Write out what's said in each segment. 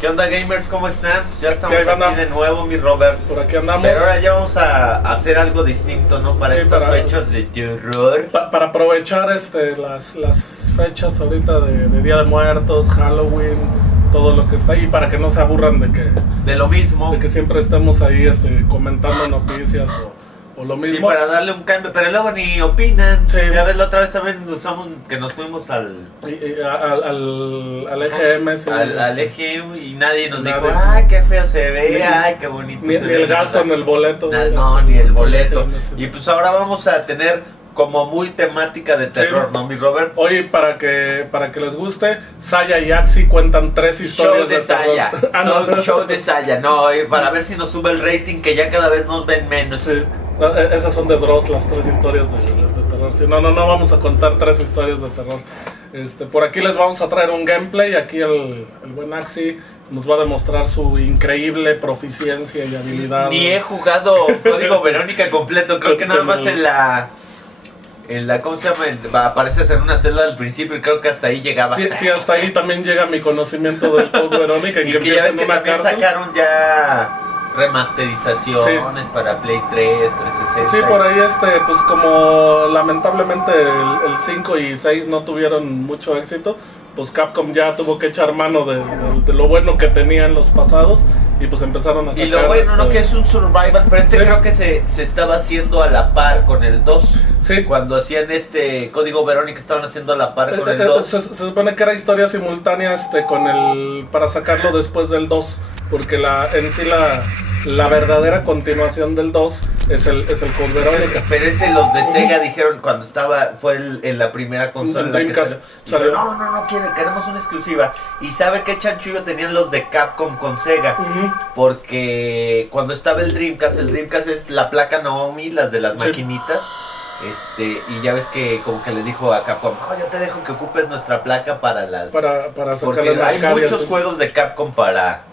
¿Qué onda, gamers? ¿Cómo están? Pues ya estamos aquí de nuevo, mi Robert. Por aquí andamos. Pero ahora ya vamos a hacer algo distinto, ¿no? Para estas fechas de terror. Para aprovechar las fechas ahorita de Día de Muertos, Halloween, todo lo que está ahí, para que no se aburran de lo mismo. De que siempre estemos ahí comentando noticias o lo mismo. Sí, para darle un cambio, pero luego ni opinan. Sí. Ya ves, la otra vez también usamos que nos fuimos al EGM. Sí, al EGM y nadie nos dijo, ay, qué feo se ve, ay, qué bonito ni el gasto en el boleto. No, ni el boleto. Y pues ahora vamos a tener como muy temática de terror, ¿no, mi Robert? Hoy, para que les guste, Saya y Axi cuentan 3 historias de Saya. terror. Show de Saya, no, para ver si nos sube el rating, que ya cada vez nos ven menos. Sí. No, esas son de Dross, las 3 historias de terror. Sí, no vamos a contar 3 historias de terror. Por aquí les vamos a traer un gameplay. Aquí el buen Axi nos va a demostrar su increíble proficiencia y habilidad. Ni he jugado Código Verónica completo, creo que nada más en la ¿cómo se llama? Apareces en una celda al principio y creo que hasta ahí llegaba. Sí, hasta ahí también llega mi conocimiento del Código Verónica. Y que ya ves que también sacaron ya remasterizaciones para Play 3, 360. Sí, por ahí pues como lamentablemente el 5 y 6 no tuvieron mucho éxito, pues Capcom ya tuvo que echar mano de lo bueno que tenían los pasados y pues empezaron a sacar. Y lo bueno, no que es un survival, pero sí. Creo que se estaba haciendo a la par con el 2. Sí. Cuando hacían Código Verónica estaban haciendo a la par con el 2. Se supone que era historia simultánea para sacarlo después del 2, porque la verdadera continuación del 2 es el Code Verónica. Pero los de Sega dijeron cuando fue en la primera consola que salió. No, queremos una exclusiva. Y sabe qué chanchullo tenían los de Capcom con Sega. Porque cuando estaba el Dreamcast es la placa Naomi, las de las maquinitas. Y ya ves que como que le dijo a Capcom, yo te dejo que ocupes nuestra placa para las... Para porque hay muchos juegos de Capcom para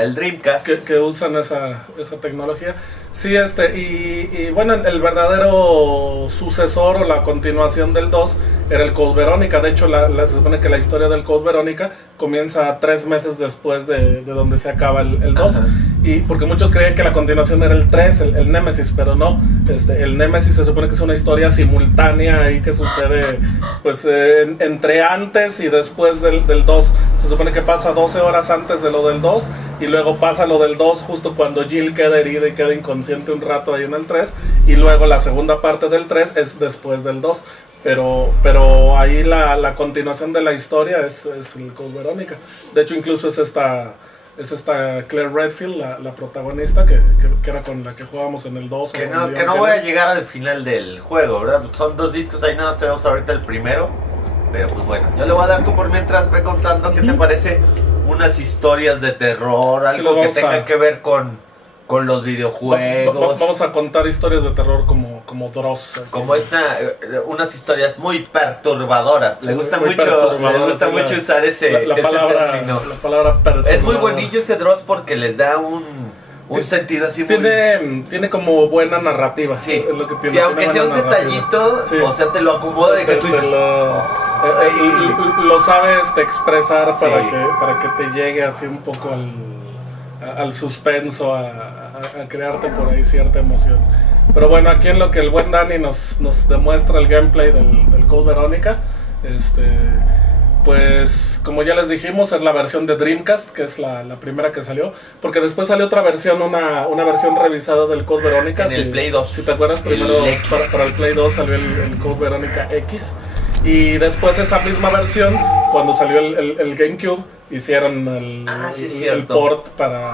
el Dreamcast que usan esa tecnología. Sí, y bueno, el verdadero sucesor o la continuación del 2 era el Code Verónica. De hecho, se supone que la historia del Code Verónica comienza 3 meses después de donde se acaba el 2. Ajá. Y porque muchos creían que la continuación era el 3, el Nemesis, pero no. El Nemesis se supone que es una historia simultánea y que sucede pues entre antes y después del 2. Se supone que pasa 12 horas antes de lo del 2 y luego pasa lo del 2 justo cuando Jill queda herida y queda inconsciente un rato ahí en el 3, y luego la segunda parte del 3 es después del 2. Pero ahí la continuación de la historia es el Code Verónica. De hecho, incluso es esta Claire Redfield, la protagonista, que era con la que jugábamos en el 2. Que no voy a llegar al final del juego, ¿verdad? Son 2 discos, ahí nada más tenemos ahorita el primero. Pero pues bueno, yo le voy a dar, tú por mientras ve contando qué te parece unas historias de terror, algo que tenga que ver con los videojuegos. Vamos a contar historias de terror como Dross. Como unas historias muy perturbadoras. Sí, le gusta mucho usar ese término. La palabra perturbadora. Es muy buenillo ese Dross porque les da un sentido así tiene como buena narrativa. Sí, es lo que tiene. Sí, aunque sea un detallito, sí. O sea, te lo acomoda de que tú dices... lo sabes expresar, sí. para que te llegue así un poco al suspenso, a crearte por ahí cierta emoción. Pero bueno, aquí en lo que el buen Dani nos demuestra el gameplay del Code Verónica, pues como ya les dijimos, es la versión de Dreamcast, que es la primera que salió, porque después salió otra versión, una versión revisada del Code Verónica. En el Play 2. Si te acuerdas, primero para el Play 2 salió el Code Verónica X, y después esa misma versión, cuando salió el GameCube, hicieron el port para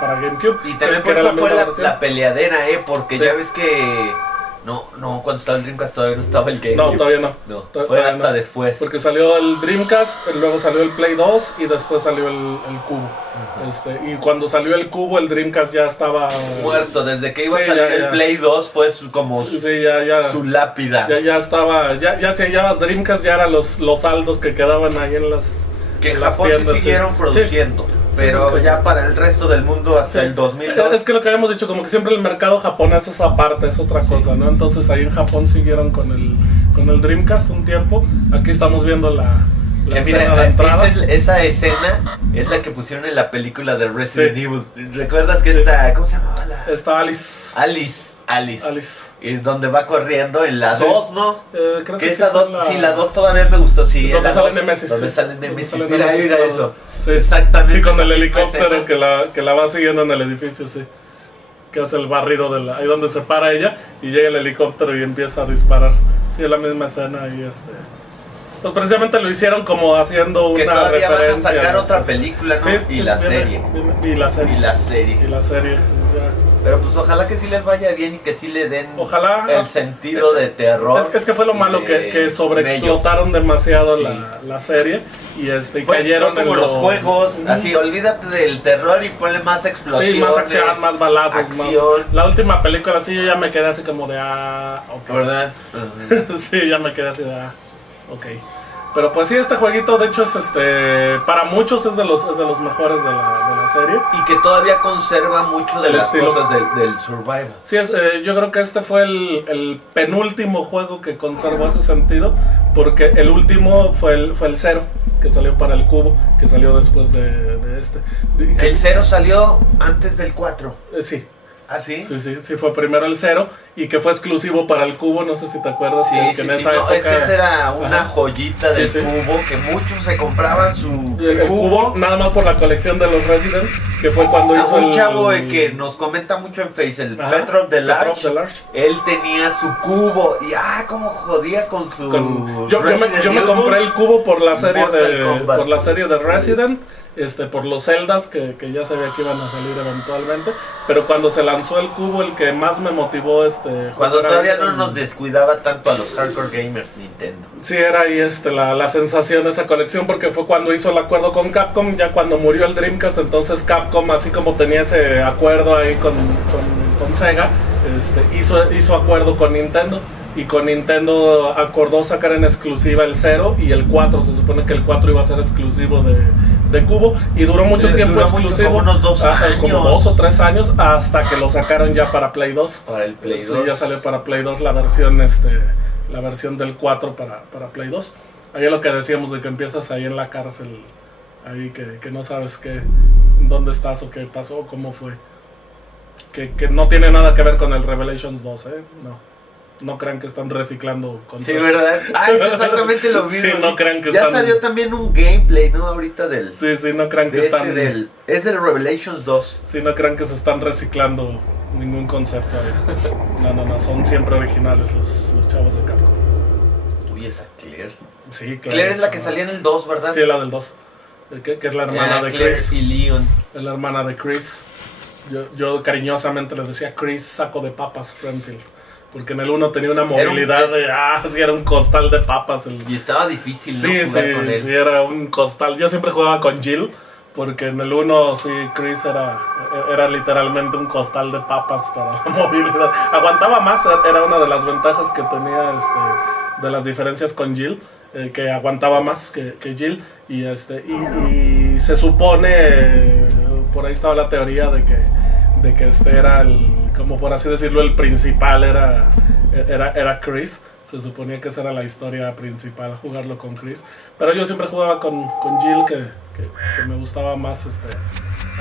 GameCube. Y también por eso fue la peleadera, porque sí. Ya ves que... No, cuando estaba el Dreamcast todavía no estaba el GameCube. No, todavía no. Fue hasta después. Porque salió el Dreamcast, luego salió el Play 2 y después salió el Cubo. Y cuando salió el Cubo, el Dreamcast ya estaba... muerto, desde que iba a salir el Play 2 fue su lápida. Ya estaba, ya si hallabas Dreamcast ya eran los saldos que quedaban ahí en las... Que en Japón tiendas, sí siguieron produciendo. Sí. Pero ya para el resto del mundo hasta el 2002. Es que lo que habíamos dicho, como que siempre el mercado japonés es aparte, es otra cosa, ¿no? Entonces ahí en Japón siguieron con el Dreamcast un tiempo. Aquí estamos viendo La que escena mira, de entrada. esa escena es la que pusieron en la película de Resident Evil. ¿Recuerdas que ¿cómo se llamaba la? Está Alice. Alice. Y donde va corriendo en la Sí. 2, ¿no? Creo que sí esa fue 2, sí, la 2 todavía me gustó, sí. Donde la sale 2, Nemesis. Donde Sí. sale Nemesis. Donde Mira, sale mira Nemesis. eso. Sí. Exactamente. Sí, con esa el misma helicóptero escena. que la va siguiendo en el edificio, sí. Que hace el barrido ahí donde se para ella y llega el helicóptero y empieza a disparar. Sí, es la misma escena y pues precisamente lo hicieron como haciendo Que una todavía referencia. van a sacar otra Sí. película, ¿no? Sí, y sí, la viene- serie. Y la serie. Y la serie. Y la serie, ya. Pero pues ojalá que sí les vaya bien y que sí le den Ojalá. el sentido de terror. Es que fue lo y malo de que sobreexplotaron demasiado Sí. la serie y y Fue cayeron como en los lo- juegos, Ujú. así, olvídate del terror y ponle más explosiones. Sí, más acción, más balazos, acción. más. La última película sí yo ya me quedé así como de ok. ¿Verdad? Sí, ya me quedé así de ok. Pero pues sí, este jueguito de hecho es para muchos es de los mejores de la serie. Y que todavía conserva mucho de El las estilo. cosas del survival. Sí, yo creo que este fue el penúltimo juego que conservó ese sentido, porque el último fue el 0, que salió para el cubo, que salió después de este. El 0 salió antes del 4. Sí. ¿Ah, sí? Sí, fue primero el 0 y que fue exclusivo para el cubo, no sé si te acuerdas. Sí, que sí, en sí. esa No, época, es que esa era una Ajá. joyita del Sí, sí. cubo, que muchos se compraban su el cubo, nada más por la colección de los Resident, que fue cuando hizo un el chavo que nos comenta mucho en Face, el Ajá, Petrov de Petrov Large, de Large. él tenía su cubo y cómo jodía con su Yo me compré el cubo por la serie Mortal Kombat. por la serie de Resident, por los Zeldas que ya sabía que iban a salir eventualmente, pero cuando se lanzó el cubo, el que más me motivó cuando jugar todavía ahí, no nos descuidaba tanto a los hardcore gamers Nintendo. sí, era ahí la sensación de esa colección, porque fue cuando hizo el acuerdo con Capcom, ya cuando murió el Dreamcast, entonces Capcom, así como tenía ese acuerdo ahí con Sega, hizo acuerdo con Nintendo. Y con Nintendo acordó sacar en exclusiva el 0 y el 4. Se supone que el 4 iba a ser exclusivo de Cubo. Y duró mucho tiempo Duró mucho, exclusivo. como unos 2 años. Como 2 o 3 años. Hasta que lo sacaron ya para Play 2. Para el Play 2. Sí, ya salió para Play 2 la versión del 4 para Play 2. Ahí es lo que decíamos de que empiezas ahí en la cárcel. Ahí que no sabes dónde estás o qué pasó o cómo fue. Que no tiene nada que ver con el Revelations 2, No crean que están reciclando Sí, ¿verdad? Es exactamente lo mismo. Sí, no crean que ya están... salió también un gameplay, ¿no? Ahorita del... Sí, no crean que están... Es del Revelations 2. Sí, no crean que se están reciclando ningún concepto ahí. No, son siempre originales los chavos de Capcom. Uy, esa Claire. Sí, claro. Claire es la que salía en el 2, ¿verdad? Sí, la del 2. Que es la hermana de Claire Chris. y Leon. Es la hermana de Chris. Yo cariñosamente le decía Chris Saco de Papas Renfield. Porque en el 1 tenía una movilidad sí, era un costal de papas. Y estaba difícil, ¿no? Sí, Jugar con él. sí, era un costal. Yo siempre jugaba con Jill, porque en el 1 sí, Chris era literalmente un costal de papas para la movilidad. Aguantaba más, era una de las ventajas que tenía de las diferencias con Jill, que aguantaba más que Jill. Y se supone, por ahí estaba la teoría de que era como por así decirlo, el principal era Chris. Se suponía que esa era la historia principal, jugarlo con Chris. Pero yo siempre jugaba con Jill, que me gustaba más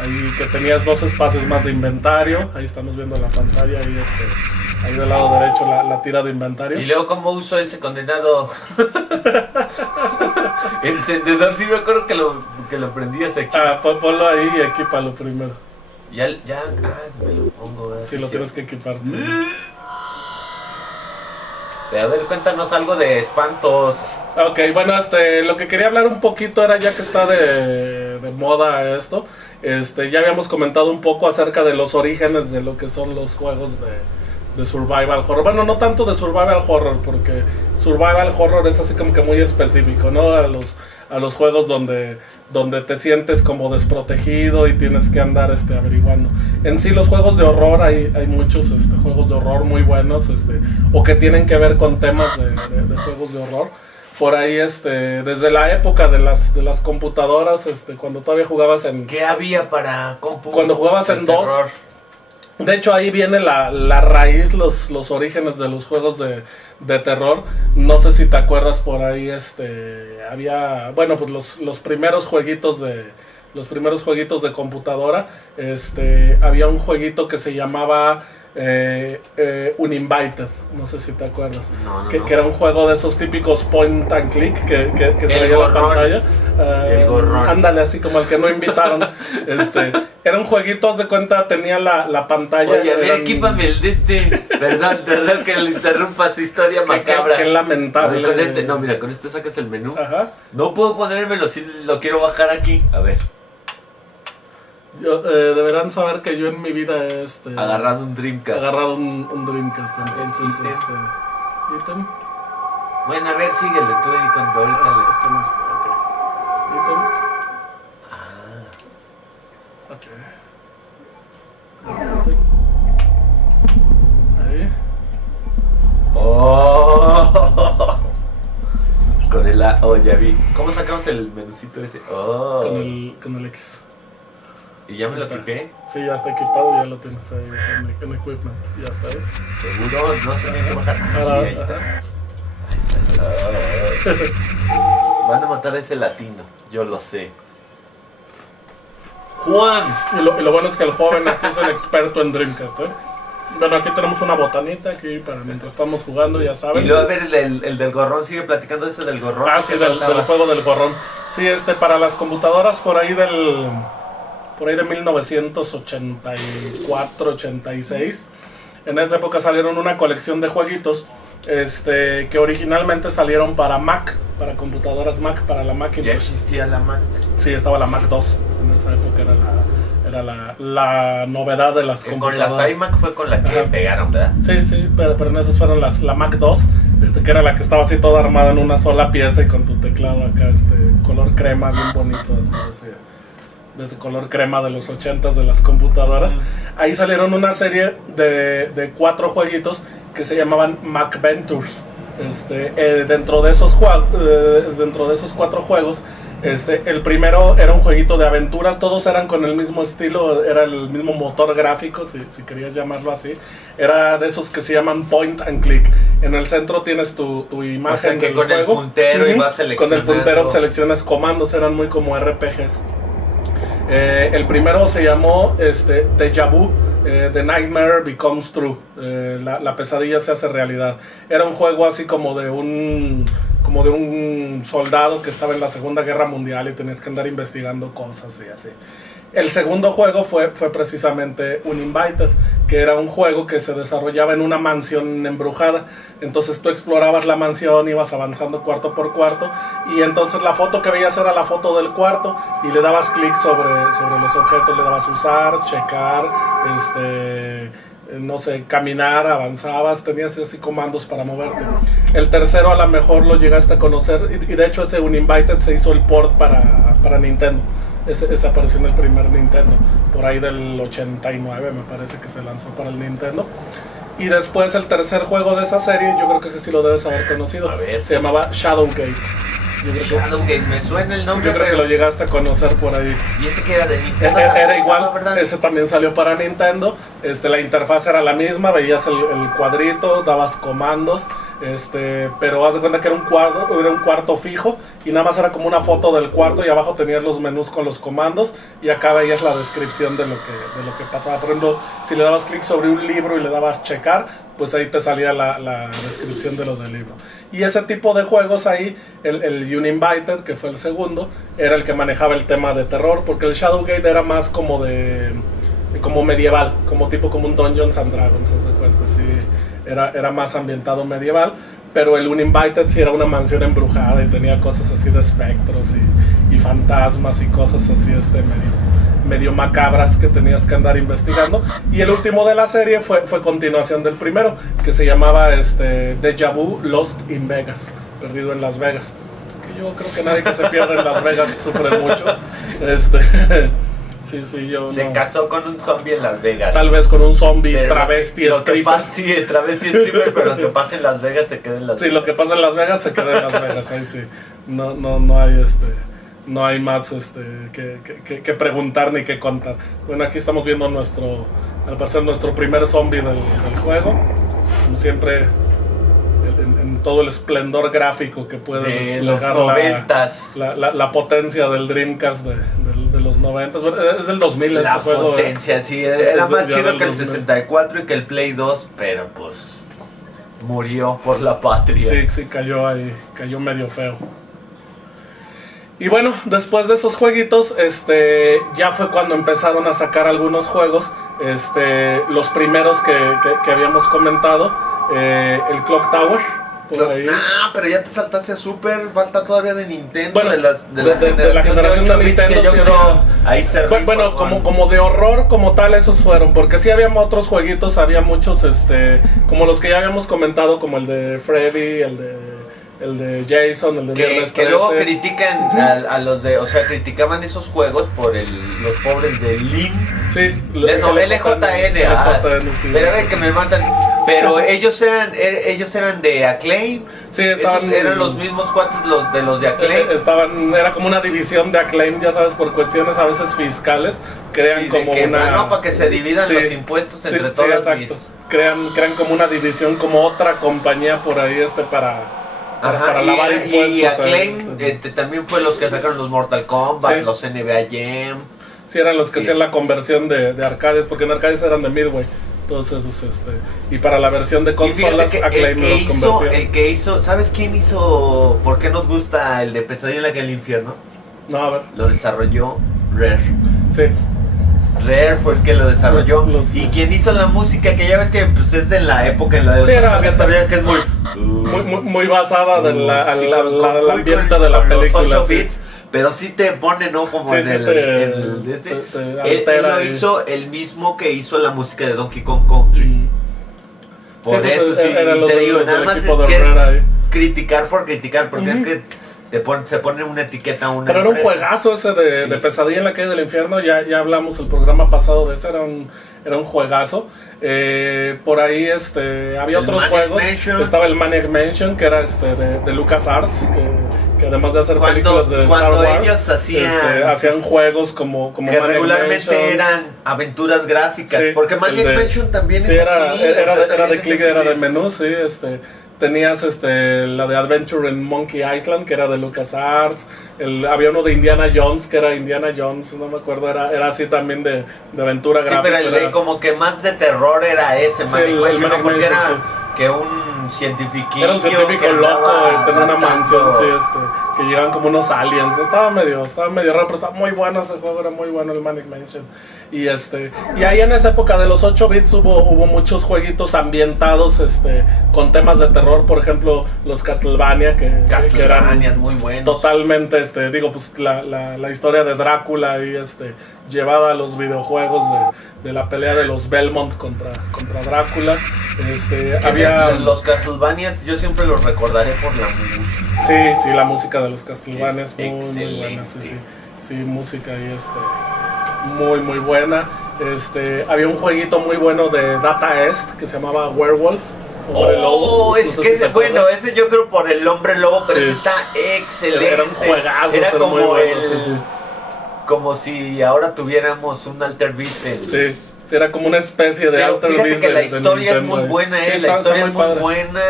ahí, que tenías 2 espacios más de inventario. Ahí estamos viendo la pantalla, ahí del lado derecho la tira de inventario. Y luego, ¿cómo uso ese condenado encendedor? Sí me acuerdo que lo prendías aquí. Ponlo ahí y equípalo primero. Ya, me lo pongo. Sí, lo tienes que equipar. A ver, cuéntanos algo de espantos. Ok, bueno, lo que quería hablar un poquito era, ya que está de moda esto, ya habíamos comentado un poco acerca de los orígenes de lo que son los juegos de survival horror. Bueno, no tanto de survival horror, porque survival horror es así como que muy específico, ¿no? A los juegos donde te sientes como desprotegido y tienes que andar averiguando. En sí, los juegos de horror, hay muchos juegos de horror muy buenos, o que tienen que ver con temas de juegos de horror. Por ahí, desde la época de las computadoras, cuando todavía jugabas en... ¿Qué había para compu? Cuando jugabas en DOS, De hecho, ahí viene la raíz, los orígenes de los juegos de terror. No sé si te acuerdas por ahí, había, bueno, pues los primeros jueguitos de computadora, había un jueguito que se llamaba Uninvited, no sé si te acuerdas. No. Que era un juego de esos típicos point and click que se veía en la pantalla. El gorrón. Ándale, así como el que no invitaron. Era un jueguito, haz de cuenta, tenía la pantalla. Oye, a ver, equípame el de Perdón que le interrumpa su historia macabra. Qué lamentable. A ver, con este sacas el menú. Ajá. No puedo ponérmelo si lo quiero bajar aquí. A ver. Deberán saber que yo en mi vida he agarrado un Dreamcast. Un Dreamcast, entonces ítem. Bueno, a ver, síguele tú ahí cuando ahorita le. No está, ok. Ítem. Ok. Ahí. Oh. Con el A, ya vi. ¿Cómo sacamos el menucito ese? Oh. Con el X. ¿Y ya me lo equipé? Sí, ya está equipado, ya lo tienes ahí en equipment. Ya está ahí. ¿Seguro? No se tiene que bajar. Sí, ahí está. Van a matar a ese latino, yo lo sé. ¡Juan! Y lo bueno es que el joven aquí es el experto en Dreamcast, Bueno, aquí tenemos una botanita aquí para mientras estamos jugando, ya saben. Y luego a ver el del gorrón, sigue platicando ese del gorrón. Ah, sí, del juego del gorrón. Sí, para las computadoras por ahí de 1984, 86. En esa época salieron una colección de jueguitos que originalmente salieron para Mac, para computadoras Mac, para la Macintosh. Ya existía la Mac. Sí, estaba la Mac 2. En esa época era la novedad de las computadoras. Con las iMac fue con la que pegaron, ¿verdad? Sí, pero en esas fueron la Mac 2, que era la que estaba así toda armada en una sola pieza y con tu teclado acá, color crema, bien bonito, así de ese color crema de los 80s de las computadoras. Ahí salieron una serie de 4 jueguitos que se llamaban Mac Ventures. Dentro de esos 4 juegos, el primero era un jueguito de aventuras, todos eran con el mismo estilo, era el mismo motor gráfico, si querías llamarlo así. Era de esos que se llaman point and click. En el centro tienes tu imagen, o sea, que del con juego. El puntero y vas seleccionando. Con el puntero seleccionas comandos, eran muy como RPGs. El primero se llamó Deja Vu, The Nightmare Becomes True, la pesadilla se hace realidad. Era un juego así como de un soldado que estaba en la Segunda Guerra Mundial y tenías que andar investigando cosas y así. El segundo juego fue precisamente Uninvited, que era un juego que se desarrollaba en una mansión embrujada. Entonces tú explorabas la mansión, ibas avanzando cuarto por cuarto, y entonces la foto que veías era la foto del cuarto, y le dabas clic sobre los objetos, le dabas usar, checar, no sé, caminar, avanzabas, tenías así comandos para moverte. El tercero a lo mejor lo llegaste a conocer, y de hecho ese Uninvited se hizo el port para Nintendo. Ese apareció en el primer Nintendo, por ahí del 89 me parece que se lanzó para el Nintendo. Y después el tercer juego de esa serie, yo creo que ese sí lo debes haber conocido, se llamaba Shadowgate. Shadowgate, me suena el nombre. Yo creo que lo llegaste a conocer por ahí. ¿Y ese que era de Nintendo? Era igual, ¿verdad? Ese también salió para Nintendo. La interfaz era la misma, veías el cuadrito, dabas comandos, pero haz de cuenta que era un cuarto fijo, y nada más era como una foto del cuarto, y abajo tenías los menús con los comandos, y acá veías la descripción de lo que pasaba. Por ejemplo, si le dabas clic sobre un libro y le dabas checar, pues ahí te salía la descripción de lo del libro. Y ese tipo de juegos ahí, el Uninvited, que fue el segundo, era el que manejaba el tema de terror, porque el Shadowgate era más como medieval, como un Dungeons and Dragons, ¿se das cuenta? Sí, era más ambientado medieval, pero el Uninvited sí era una mansión embrujada y tenía cosas así de espectros y fantasmas y cosas así medio macabras que tenías que andar investigando. Y el último de la serie fue continuación del primero, que se llamaba Deja Vu Lost in Vegas, perdido en Las Vegas, que yo creo que nadie que se pierde en Las Vegas sufre mucho. Sí, yo se casó con un zombie en Las Vegas. Tal vez con un zombie travesti stripper. Sí, travesti stripper, pero lo que pasa en Las Vegas se queda en Las Vegas. Sí, lo que pasa en Las Vegas se queda en Las Vegas, ahí sí. No hay no hay más que preguntar ni que contar. Bueno, aquí estamos viendo al parecer nuestro primer zombie del juego. Como siempre, en todo el esplendor gráfico que puede de los 90s. La potencia del Dreamcast de los 90s. Bueno, es del 2000 la este juego. Potencia, sí. Era más chido que el 64 y que el Play 2, pero pues murió por la patria. Sí, cayó ahí, cayó medio feo. Y bueno, después de esos jueguitos, ya fue cuando empezaron a sacar algunos juegos, los primeros que habíamos comentado, el Clock Tower. Pero ya te saltaste a Super, falta todavía de Nintendo, bueno, de la generación de Nintendo, que yo creo ahí se rifa. Bueno, como de horror como tal esos fueron, porque sí había otros jueguitos, había muchos, como los que ya habíamos comentado, como el de Freddy, el de Jason, el de Viernes 13. Que luego critican a los de, o sea, criticaban esos juegos por los pobres de Lin. Sí, LJN. Sí. Pero ven que me matan. Pero ellos eran de Acclaim. Sí, eran los mismos cuates los de Acclaim. Era como una división de Acclaim, ya sabes, por cuestiones a veces fiscales. Crean como una. para que se dividan los impuestos entre todas mis. Crean como una división, como otra compañía por ahí para lavar impuestos. Y Acclaim también fue los que sacaron los Mortal Kombat, los NBA Jam. Sí, eran los que hacían la conversión de arcades, porque en arcades eran de Midway. Todos esos, y para la versión de consolas, Acclaim los convirtió. El que hizo, ¿sabes quién hizo? ¿Por qué nos gusta el de Pesadilla en la calle del infierno? No, a ver. Lo desarrolló Rare. Sí. Rare fue el que lo desarrolló. Y quien hizo la música, que ya ves que pues, es de la época en la de que es muy basada del ambiente de la película. Los 8 bits, pero sí te pone, ¿no? Como en él lo hizo el mismo que hizo la música de Donkey Kong Country. Por eso sí, te digo, nada más es que es criticar por criticar, porque es que se pone una etiqueta a una Pero empresa. Era un juegazo ese de Pesadilla en la calle del infierno. Ya hablamos el programa pasado de ese. Era un juegazo. Por ahí había otros juegos. Estaba el Maniac Mansion, que era de LucasArts, que además de hacer películas de Star Wars, ellos hacían juegos como que Maniac regularmente Mansion. eran aventuras gráficas, porque Maniac Mansion también es era así. Era de click, era de menú, sí. Tenías la de Adventure in Monkey Island, que era de LucasArts. Había uno de Indiana Jones, que era Indiana Jones, no me acuerdo, era así también de aventura gráfica. Sí, pero como que más de terror era ese, Maniac Mansion, ¿no? Porque era que un cientifiquillo. Era un científico loco en una mansión, que llegaban como unos aliens. Estaba medio raro, pero estaba muy bueno ese juego, era muy bueno el Maniac Mansion. Y ahí en esa época de los 8 bits hubo muchos jueguitos ambientados con temas de terror, por ejemplo, los Castlevania, que eran muy buenos. Totalmente, pues la historia de Drácula y llevada a los videojuegos de la pelea de los Belmont contra Drácula. Había los Castlevanias, yo siempre los recordaré por la música. Sí, la música de los Castlevania es muy buena, sí, música y muy buena. Había un jueguito muy bueno de Data East que se llamaba Werewolf. Ese yo creo por el hombre lobo, pero ese está excelente. Era un juegazo, era como muy bueno, como si ahora tuviéramos un Alter Beast. Sí, era como una especie de Alter Beast. Fíjate que la historia es muy buena, la historia es muy buena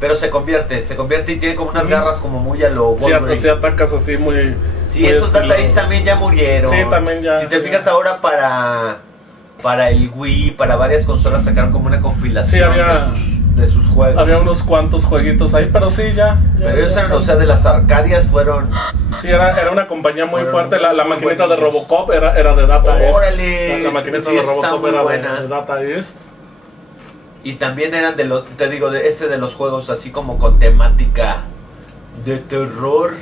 pero se convierte y tiene como unas garras como muy a lo Wolverine. Sí, atacas así muy. Sí, muy esos Data East también ya murieron. Sí, también ya. Si te fijas ahora para el Wii, para varias consolas sacaron como una compilación de sus juegos. Había unos cuantos jueguitos ahí, pero sí, ya pero ellos eran, de las Arcadias fueron. Sí, era una compañía muy fuerte. La maquinita de Robocop era de Data East. ¡Órale! La maquinita de Robocop era de Data East. Y también eran de los, te digo, de los juegos así como con temática de terror.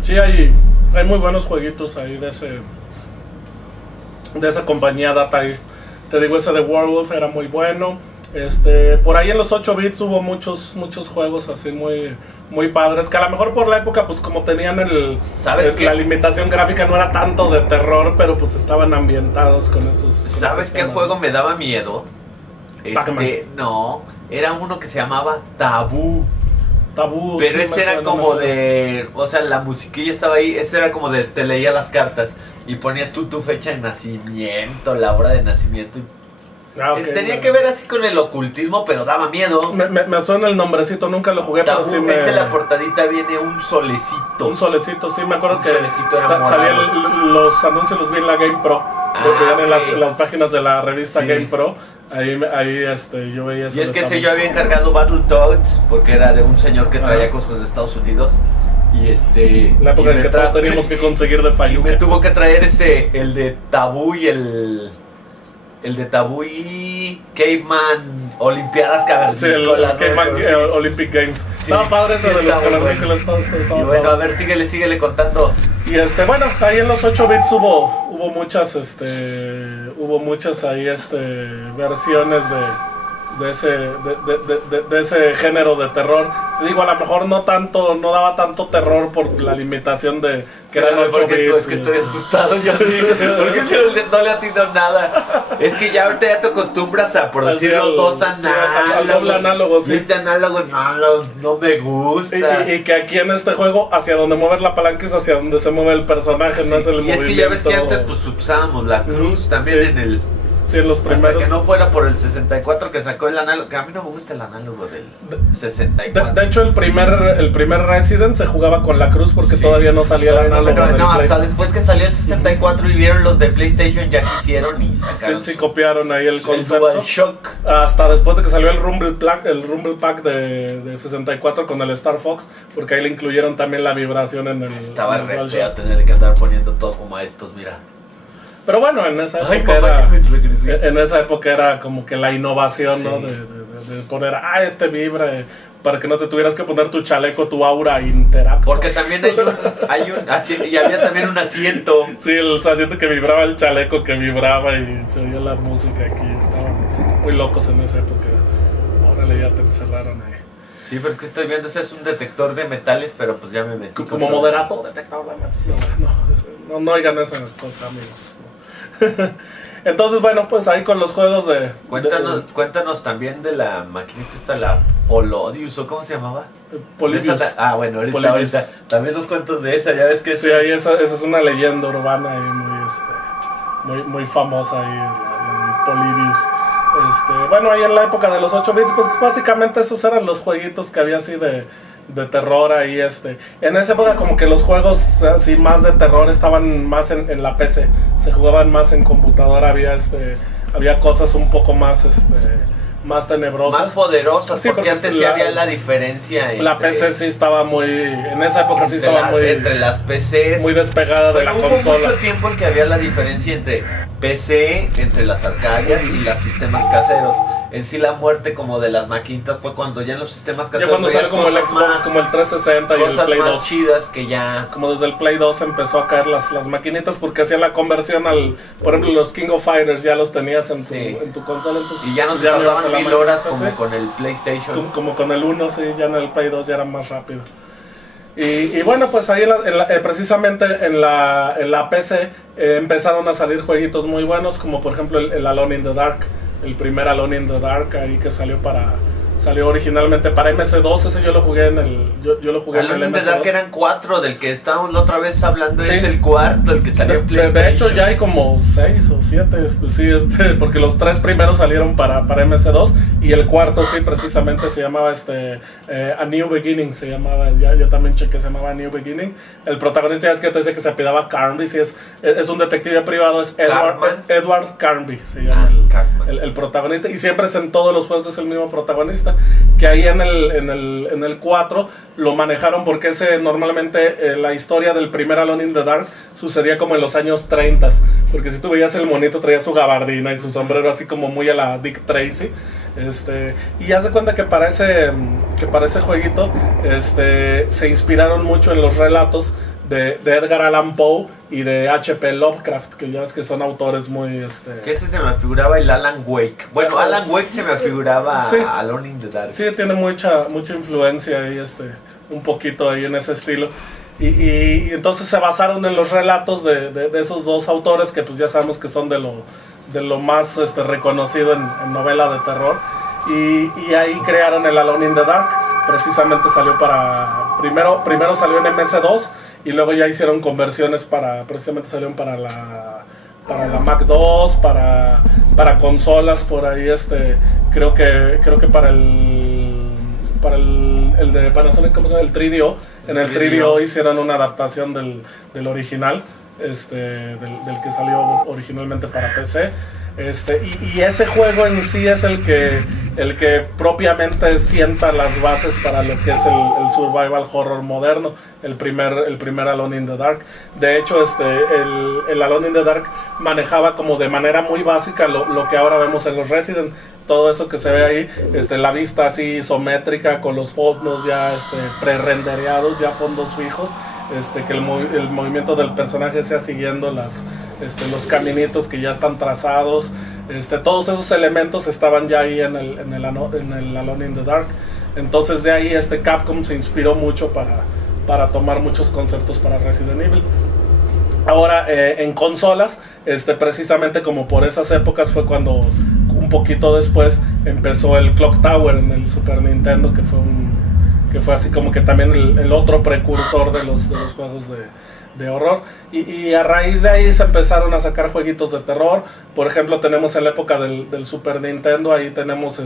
Sí, hay muy buenos jueguitos ahí de esa compañía Data East. Te digo, ese de Werewolf era muy bueno. Por ahí en los 8 bits hubo muchos juegos así muy padres, que a lo mejor por la época pues como tenían la limitación gráfica no era tanto de terror, pero pues estaban ambientados con esos. ¿Sabes qué juego me daba miedo? No, era uno que se llamaba Tabú. Tabú. Pero ese era como de, o sea, la musiquilla estaba ahí, ese era como de, te leía las cartas y ponías tú tu fecha de nacimiento, la hora de nacimiento. Okay, tenía que ver así con el ocultismo, pero daba miedo. Me suena el nombrecito, nunca lo jugué, Tabú, pero sí me... en la portadita viene un solecito. Un solecito, sí, me acuerdo que salían los anuncios, los vi en la Game Pro. En las páginas de la revista Game Pro. Ahí yo veía eso. Y es que ese yo había encargado Battletoads, porque era de un señor que traía cosas de Estados Unidos. Y la época en que todos teníamos que conseguir de Fayuca. Y me tuvo que traer el de Tabú y el de Tabú y Caveman Olimpiadas Cavernícolas. Sí, el Caveman Olympic Games. Sí, estaba padre eso de los cavernícolas. Y bueno, a ver, síguele contando. Y bueno, ahí en los 8 bits hubo muchas ahí versiones de ese género de terror. Te digo, a lo mejor no daba tanto terror por la limitación de que eran 8 bits. Es que estoy asustado yo sí, porque no le atino nada. Es que ya ahorita ya te acostumbras a, por decir, los dos análogos. Sí. Este análogo no me gusta. Y que aquí en este juego, hacia donde mueves la palanca es hacia donde se mueve el personaje, no es el movimiento. Y es que ya ves que antes pues usábamos la cruz también en el... Sí, en los primeros. Hasta que no fuera por el 64 que sacó el análogo. Que a mí no me gusta el análogo del 64. De hecho, el primer Resident se jugaba con la cruz porque todavía no salía el análogo. No, hasta después que salió el 64 y vieron los de PlayStation ya quisieron y sacaron. Sí, copiaron ahí el concepto. El Shock. Hasta después de que salió el Rumble Pack de 64 con el Star Fox, porque ahí le incluyeron también la vibración en el. Estaba re feo tener que andar poniendo todo como a estos, mira. Pero bueno, en esa época era como que la innovación, ¿no? De poner, vibra, para que no te tuvieras que poner tu chaleco, tu aura interacto. Porque también y había también un asiento. Sí, el asiento que vibraba, el chaleco que vibraba y se oía la música aquí. Estaban muy locos en esa época. Órale, ya te encerraron ahí. Sí, pero es que estoy viendo, ese es un detector de metales, pero pues ya me metí. Como moderato, detector de metales. Sí. No oigan esa cosa, amigos. Entonces, bueno, pues ahí con los juegos de... Cuéntanos también de la maquinita esta, la Polodius, ¿o cómo se llamaba? Polybius. Bueno, ahorita. También los cuentos de esa, ya ves que... Sí, ahí esa es una leyenda urbana ahí muy famosa ahí, el Polybius. Bueno, ahí en la época de los 8 bits, pues básicamente esos eran los jueguitos que había así de terror ahí. En esa época como que los juegos así más de terror estaban más en la PC, se jugaban más en computadora, había cosas un poco más más tenebrosas, más poderosas, sí, porque antes sí había la diferencia la PC sí estaba en esa época sí estaba entre las PCs muy despegada de la consola. Hubo mucho tiempo en que había la diferencia entre PC, entre las arcadias y los sistemas caseros. En sí la muerte como de las maquinitas fue cuando ya en los sistemas caseros, ya cuando salió como el Xbox, como el 360 y el Play 2, chidas que ya como desde el Play 2 empezó a caer las maquinitas, porque hacían la conversión por ejemplo los King of Fighters ya los tenías en tu consola, entonces, y ya no se tardaban 1000 horas como con el PlayStation, como con el 1, sí, ya en el Play 2 ya era más rápido. Y bueno, pues ahí precisamente en la PC empezaron a salir jueguitos muy buenos, como por ejemplo el Alone in the Dark, el primer Alone in the Dark ahí que salió originalmente para MS2. Ese yo lo jugué en el Alone in the Dark eran 4, del que estábamos la otra vez hablando, sí. Es el cuarto, el que salió en PlayStation. De hecho ya hay como 6 o 7, porque los 3 primeros salieron para MS2 y el cuarto sí precisamente se llamaba A New Beginning, se llamaba, yo también chequé, se llamaba A New Beginning. El protagonista es que te dice que se apellidaba Carnby, sí, es un detective privado, es Edward Carnby, se llama el protagonista, y siempre en todos los juegos es el mismo protagonista, que ahí en el 4 lo manejaron porque normalmente la historia del primer Alone in the Dark sucedía como en los años 30, porque si tú veías el monito traía su gabardina y su sombrero así como muy a la Dick Tracy. Y haz de cuenta que para ese jueguito se inspiraron mucho en los relatos de Edgar Allan Poe y de H.P. Lovecraft, que ya ves que son autores muy... Que ese se me figuraba el Alan Wake. Bueno, Alan Wake se me figuraba sí, Alone in the Dark. Sí, tiene mucha influencia ahí, un poquito ahí en ese estilo. Y entonces se basaron en los relatos de esos dos autores, que pues ya sabemos que son de lo más reconocido en novela de terror. Y ahí crearon el Alone in the Dark, precisamente salió para... Primero salió en MS2 y luego ya hicieron conversiones precisamente salieron para la Mac 2, para consolas por ahí, creo que para el de Panasonic, ¿cómo se llama? El 3DO. En el 3DO hicieron una adaptación del original, del que salió originalmente para PC. Y ese juego en sí es el que propiamente sienta las bases para lo que es el survival horror moderno, el primer Alone in the Dark. De hecho, el Alone in the Dark manejaba como de manera muy básica lo que ahora vemos en los Resident. Todo eso que se ve ahí, la vista así isométrica con los fondos ya pre-rendereados, ya fondos fijos. Que el movimiento del personaje sea siguiendo los caminitos que ya están trazados. Todos esos elementos estaban ya ahí en el Alone in the Dark. Entonces de ahí Capcom se inspiró mucho para tomar muchos conceptos para Resident Evil. Ahora en consolas, precisamente como por esas épocas fue cuando un poquito después empezó el Clock Tower en el Super Nintendo, que fue así como que también el otro precursor de los juegos de horror. Y a raíz de ahí se empezaron a sacar jueguitos de terror. Por ejemplo, tenemos en la época del Super Nintendo, ahí tenemos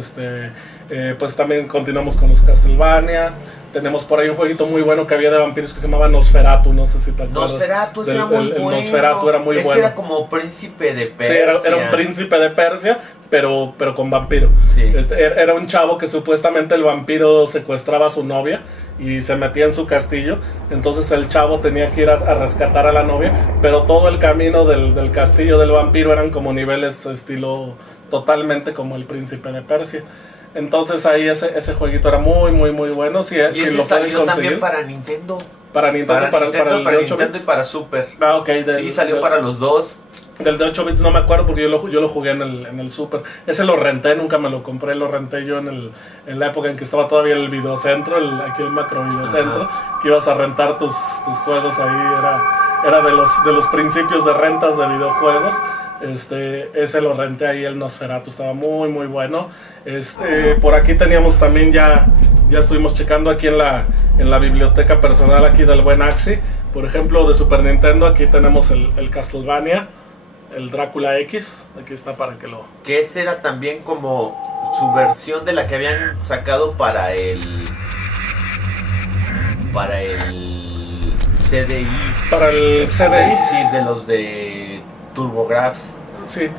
pues también continuamos con los Castlevania. Tenemos por ahí un jueguito muy bueno que había de vampiros que se llamaba Nosferatu, no sé si te acuerdas. Nosferatu era muy bueno. Nosferatu era muy bueno. Era como príncipe de Persia. Sí, era un príncipe de Persia, pero con vampiro. Sí. Era un chavo que supuestamente el vampiro secuestraba a su novia y se metía en su castillo. Entonces el chavo tenía que ir a rescatar a la novia, pero todo el camino del castillo del vampiro eran como niveles estilo totalmente como el príncipe de Persia. Entonces ahí ese jueguito era muy muy muy bueno. Y ese lo salió también para Nintendo. Para el de 8 Nintendo bits. y para Super. Ah, ok. Sí, salió para los dos. Del de 8 bits no me acuerdo porque yo lo jugué en el Super. Ese lo renté, nunca me lo compré, lo renté yo en la época en que estaba todavía el videocentro, aquí el macro videocentro. Ajá. Que ibas a rentar tus juegos ahí, era de los principios de rentas de videojuegos. Ese lo renté ahí, el Nosferatu, estaba muy muy bueno. Por aquí teníamos también ya estuvimos checando aquí en la biblioteca personal aquí del buen Axi. Por ejemplo, de Super Nintendo aquí tenemos el Castlevania, el Drácula X, aquí está para que lo... Que ese era también como su versión de la que habían sacado para el CDI. Para el CDI. Sí, de los de TurboGrafx. Sí,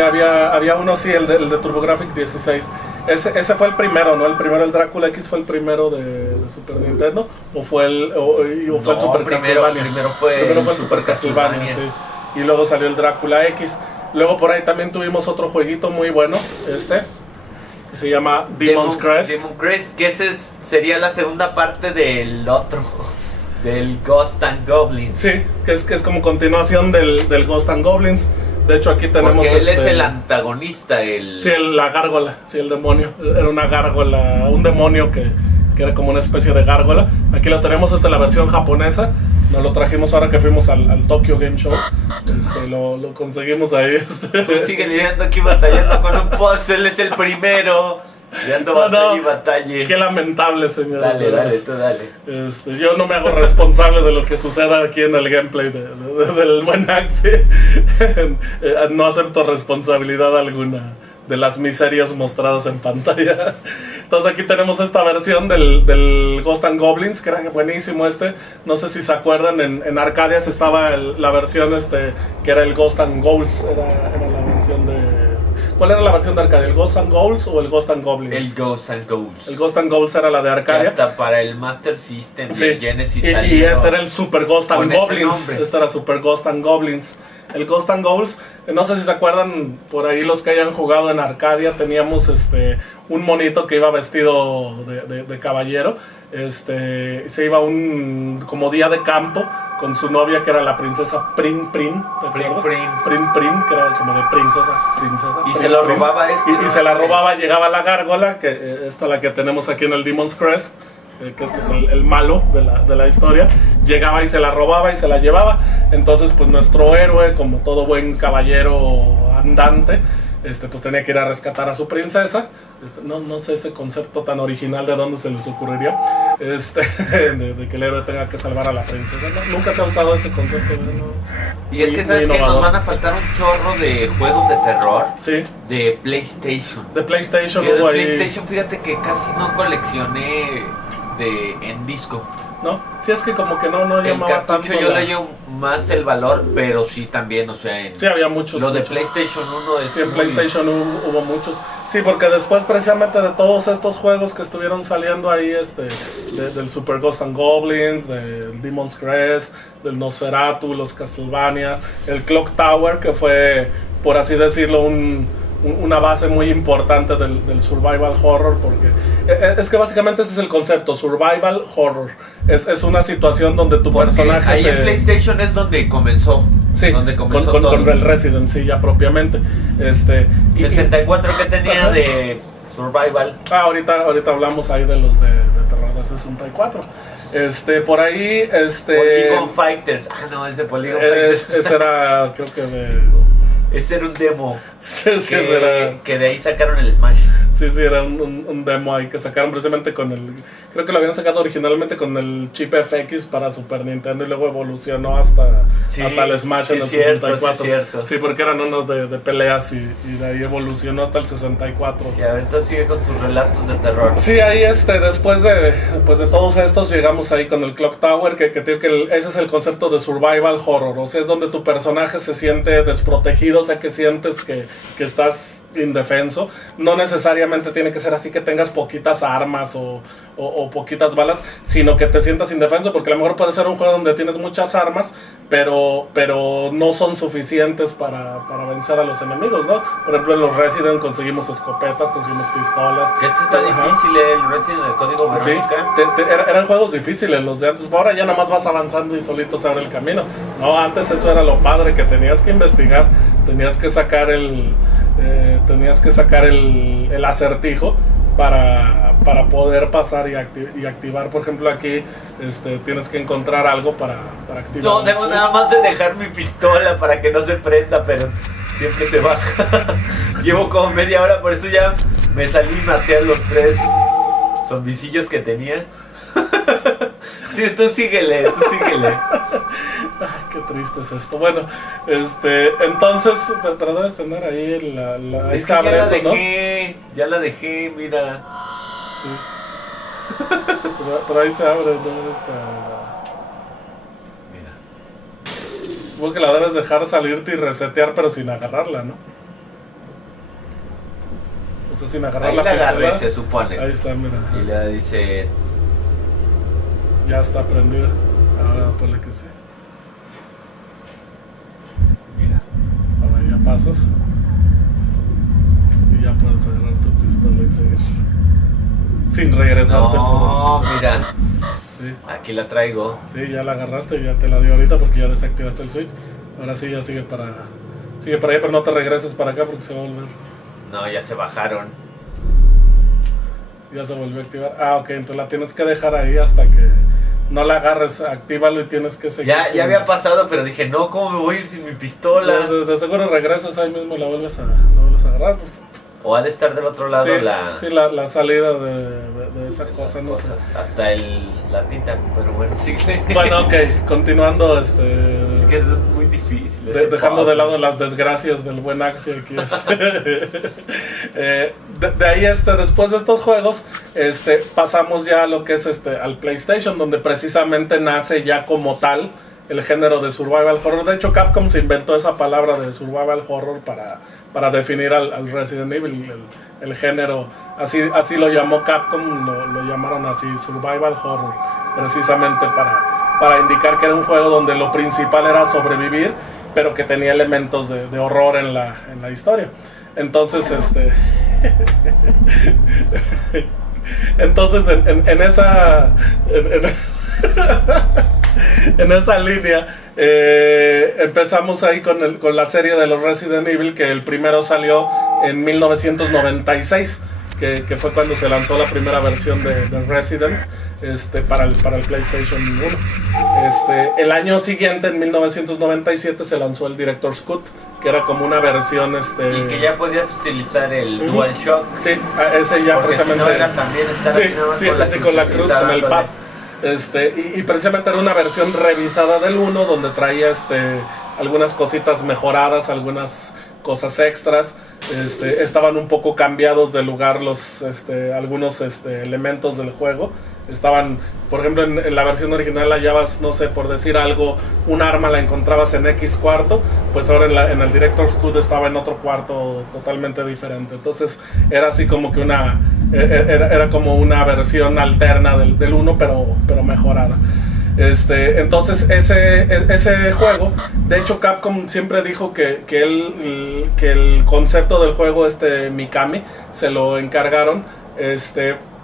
había uno, sí, el de TurboGrafx 16. Ese fue el primero, ¿no? El Drácula X fue el primero de Super Nintendo. ¿O fue el Super Castlevania? Primero fue el Super Castlevania, sí. Y luego salió el Drácula X. Luego por ahí también tuvimos otro jueguito muy bueno, que se llama Demon's Crest. Demon's Crest, que sería la segunda parte del otro, del Ghost and Goblins. Sí, que es como continuación del Ghost and Goblins. De hecho aquí tenemos... Porque él es el antagonista, Sí, la gárgola, sí, el demonio. Era una gárgola, un demonio que era como una especie de gárgola. Aquí lo tenemos, la versión japonesa. Nos lo trajimos ahora que fuimos al Tokyo Game Show. Lo conseguimos ahí. Tú sigues lidiando aquí batallando con un puzzle, él es el primero. Batalla. Qué lamentable, señor. Dale, tú dale. Yo no me hago responsable de lo que suceda aquí en el gameplay del buen Axi. No acepto responsabilidad alguna de las miserias mostradas en pantalla. Entonces aquí tenemos esta versión del Ghost and Goblins, que era buenísimo no sé si se acuerdan, en Arcadias estaba la versión que era el Ghost and Ghouls, era la versión de... ¿Cuál era la versión de Arcadia? ¿El Ghost and Ghouls o el Ghost and Goblins? El Ghost and Ghouls. El Ghost and Ghouls era la de Arcadia. Que hasta para el Master System sí. de Genesis y era el Super Ghost and Goblins. Era Super Ghost and Goblins. El Ghost and Ghouls, no sé si se acuerdan, por ahí los que hayan jugado en Arcadia, teníamos un monito que iba vestido de caballero. Se iba como día de campo con su novia, que era la princesa Prin Prin, ¿te acuerdas? Prin Prin, que era como de princesa. Y se lo robaba y se la robaba, llegaba la gárgola, que esta la que tenemos aquí en el Demon's Crest, que es el malo de la historia. Llegaba y se la robaba y se la llevaba. Entonces pues nuestro héroe, como todo buen caballero andante, pues tenía que ir a rescatar a su princesa. No sé ese concepto tan original de dónde se les ocurriría, de que el héroe tenga que salvar a la princesa. ¿No? Nunca se ha usado ese concepto. Y es que sabes que nos van a faltar un chorro de juegos de terror. Sí. De PlayStation. De PlayStation que hubo de ahí. PlayStation, fíjate que casi no coleccioné en disco. ¿No? Sí, es que como que no llamaba el cartucho tanto. Yo le llevo más el valor, pero sí también, o sea, sí, había muchos. Lo de PlayStation 1 es. Sí, en PlayStation hubo muchos. Sí, porque después precisamente de todos estos juegos que estuvieron saliendo ahí, del Super Ghost and Goblins, del Demon's Crest, del Nosferatu, los Castlevania, el Clock Tower, que fue, por así decirlo, una base muy importante del survival horror, porque es que básicamente ese es el concepto, survival horror. Es una situación donde tu personaje ahí en PlayStation es donde comenzó. Sí, donde comenzó con el Resident, sí, ya propiamente. 64 que tenía de survival. Ahorita hablamos ahí de los de terror de 64. Por ahí, Polygon Fighters. No, ese Polygon Fighters. Ese era, creo que ese era un demo. Sí, que de ahí sacaron el Smash. Sí, era un demo ahí que sacaron precisamente con el... Creo que lo habían sacado originalmente con el chip FX para Super Nintendo y luego evolucionó hasta el Smash en el 64. Sí, cierto. Sí, porque eran unos de peleas y de ahí evolucionó hasta el 64. Sí, ahorita sigue con tus relatos de terror. Sí, ahí después de todos estos llegamos ahí con el Clock Tower, que digo que ese es el concepto de survival horror. O sea, es donde tu personaje se siente desprotegido, o sea, que sientes que estás indefenso. No necesariamente tiene que ser así que tengas poquitas armas o poquitas balas, sino que te sientas indefenso, porque a lo mejor puede ser un juego donde tienes muchas armas, pero no son suficientes para vencer a los enemigos, ¿no? Por ejemplo, en los Resident conseguimos escopetas, conseguimos pistolas. Que esto está difícil, el Resident, el código Verónica. Sí, eran juegos difíciles los de antes. Ahora ya nada más vas avanzando y solito se abre el camino. No, antes eso era lo padre, que tenías que investigar, tenías que sacar el acertijo para poder pasar y activar. Por ejemplo, aquí tienes que encontrar algo para activar. No, debo nada más de dejar mi pistola para que no se prenda, pero siempre se baja. Llevo como media hora, por eso ya me salí y maté a los 3 zombicillos que tenía. Sí, tú síguele. Ay, qué triste es esto. Bueno, entonces, pero debes tener ahí la es que ya la dejé, mira. Sí. Pero ahí se abre, ¿no? Mira. Supongo que la debes dejar salirte y resetear, pero sin agarrarla, ¿no? O sea, sin agarrar la pistola. Ahí la agarré, se supone. Ahí está, mira. Y le dice... Ya está prendida. Ahora ponle que sí. Mira. Ahora ya pasas. Y ya puedes agarrar tu pistola y seguir. Sin regresarte. No, mira. Sí. Aquí la traigo. Sí, ya la agarraste y ya te la dio ahorita porque ya desactivaste el switch. Ahora sí, ya sigue para allá, pero no te regreses para acá porque se va a volver. No, ya se bajaron. Ya se volvió a activar. Ok, entonces la tienes que dejar ahí hasta que no la agarres, actívalo y tienes que seguir. Ya había pasado, pero dije, no, ¿cómo me voy a ir sin mi pistola? De seguro regresas ahí mismo y la vuelves a agarrar. Pues. O ha de estar del otro lado la salida de esa cosa, no sé. Hasta la tinta, pero bueno, sigue. Bueno, ok, continuando. Es que es muy difícil. Dejando de lado las desgracias del buen Axie aquí. De ahí, después de estos juegos, pasamos ya a lo que es al PlayStation, donde precisamente nace ya como tal el género de survival horror. De hecho, Capcom se inventó esa palabra de survival horror para definir al Resident Evil, el género. Así lo llamó Capcom, lo llamaron así, survival horror, precisamente para indicar que era un juego donde lo principal era sobrevivir, pero que tenía elementos de horror en la historia. Entonces, entonces en esa en esa línea empezamos ahí con la serie de los Resident Evil, que el primero salió en 1996. que fue cuando se lanzó la primera versión de Resident para el PlayStation 1. El año siguiente, en 1997, se lanzó el Director's Cut, que era como una versión y que ya podías utilizar el DualShock. Sí, ese ya porque precisamente si no era también estar así con la cruz, con el pad. Y precisamente era una versión revisada del 1, donde traía algunas cositas mejoradas, algunas cosas extras. Estaban un poco cambiados de lugar algunos elementos del juego. Estaban, por ejemplo, en la versión original hallabas, no sé, por decir algo, un arma la encontrabas en X cuarto, pues ahora en el Director's Cut estaba en otro cuarto totalmente diferente. Entonces era así como que era como una versión alterna del 1, pero mejorada. Entonces ese juego, de hecho Capcom siempre dijo que el concepto del juego Mikami se lo encargaron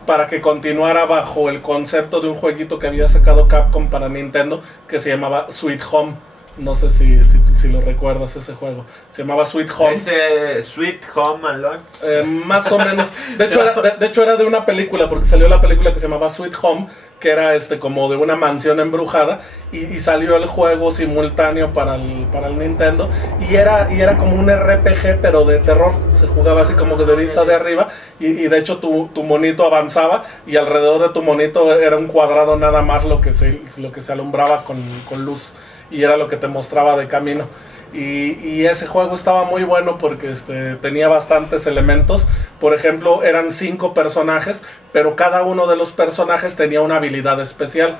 para que continuara bajo el concepto de un jueguito que había sacado Capcom para Nintendo que se llamaba Sweet Home. No sé si lo recuerdas, ese juego. Se llamaba Sweet Home. ¿Ese Sweet Home Alone? Más o menos. De hecho era de una película, porque salió la película que se llamaba Sweet Home, que era como de una mansión embrujada, y salió el juego simultáneo para el Nintendo, y era como un RPG pero de terror. Se jugaba así como que de vista de arriba, y de hecho tu monito avanzaba, y alrededor de tu monito era un cuadrado nada más lo que se alumbraba con luz, y era lo que te mostraba de camino. Y ese juego estaba muy bueno porque tenía bastantes elementos. Por ejemplo, eran 5 personajes, pero cada uno de los personajes tenía una habilidad especial.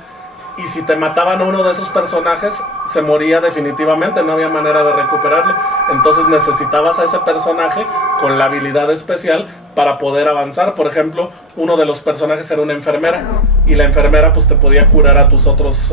Y si te mataban a uno de esos personajes, se moría definitivamente, no había manera de recuperarlo. Entonces necesitabas a ese personaje con la habilidad especial para poder avanzar. Por ejemplo, uno de los personajes era una enfermera, y la enfermera pues te podía curar a tus otros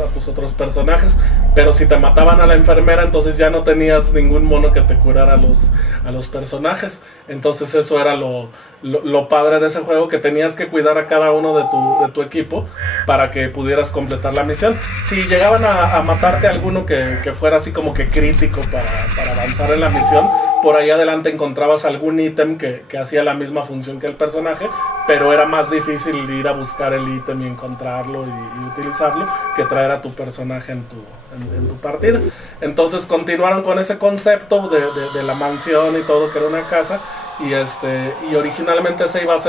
personajes. Pero si te mataban a la enfermera, entonces ya no tenías ningún mono que te curara a los personajes. Entonces eso era lo padre de ese juego, que tenías que cuidar a cada uno de tu equipo para que pudieras completar la misión. Si llegaban a matarte alguno que fuera así como que crítico para avanzar en la misión, por ahí adelante encontrabas algún ítem que hacía la misma función que el personaje, pero era más difícil ir a buscar el ítem y encontrarlo y utilizarlo que traer a tu personaje en tu partida. Entonces continuaron con ese concepto de la mansión y todo, que era una casa, y originalmente ese iba a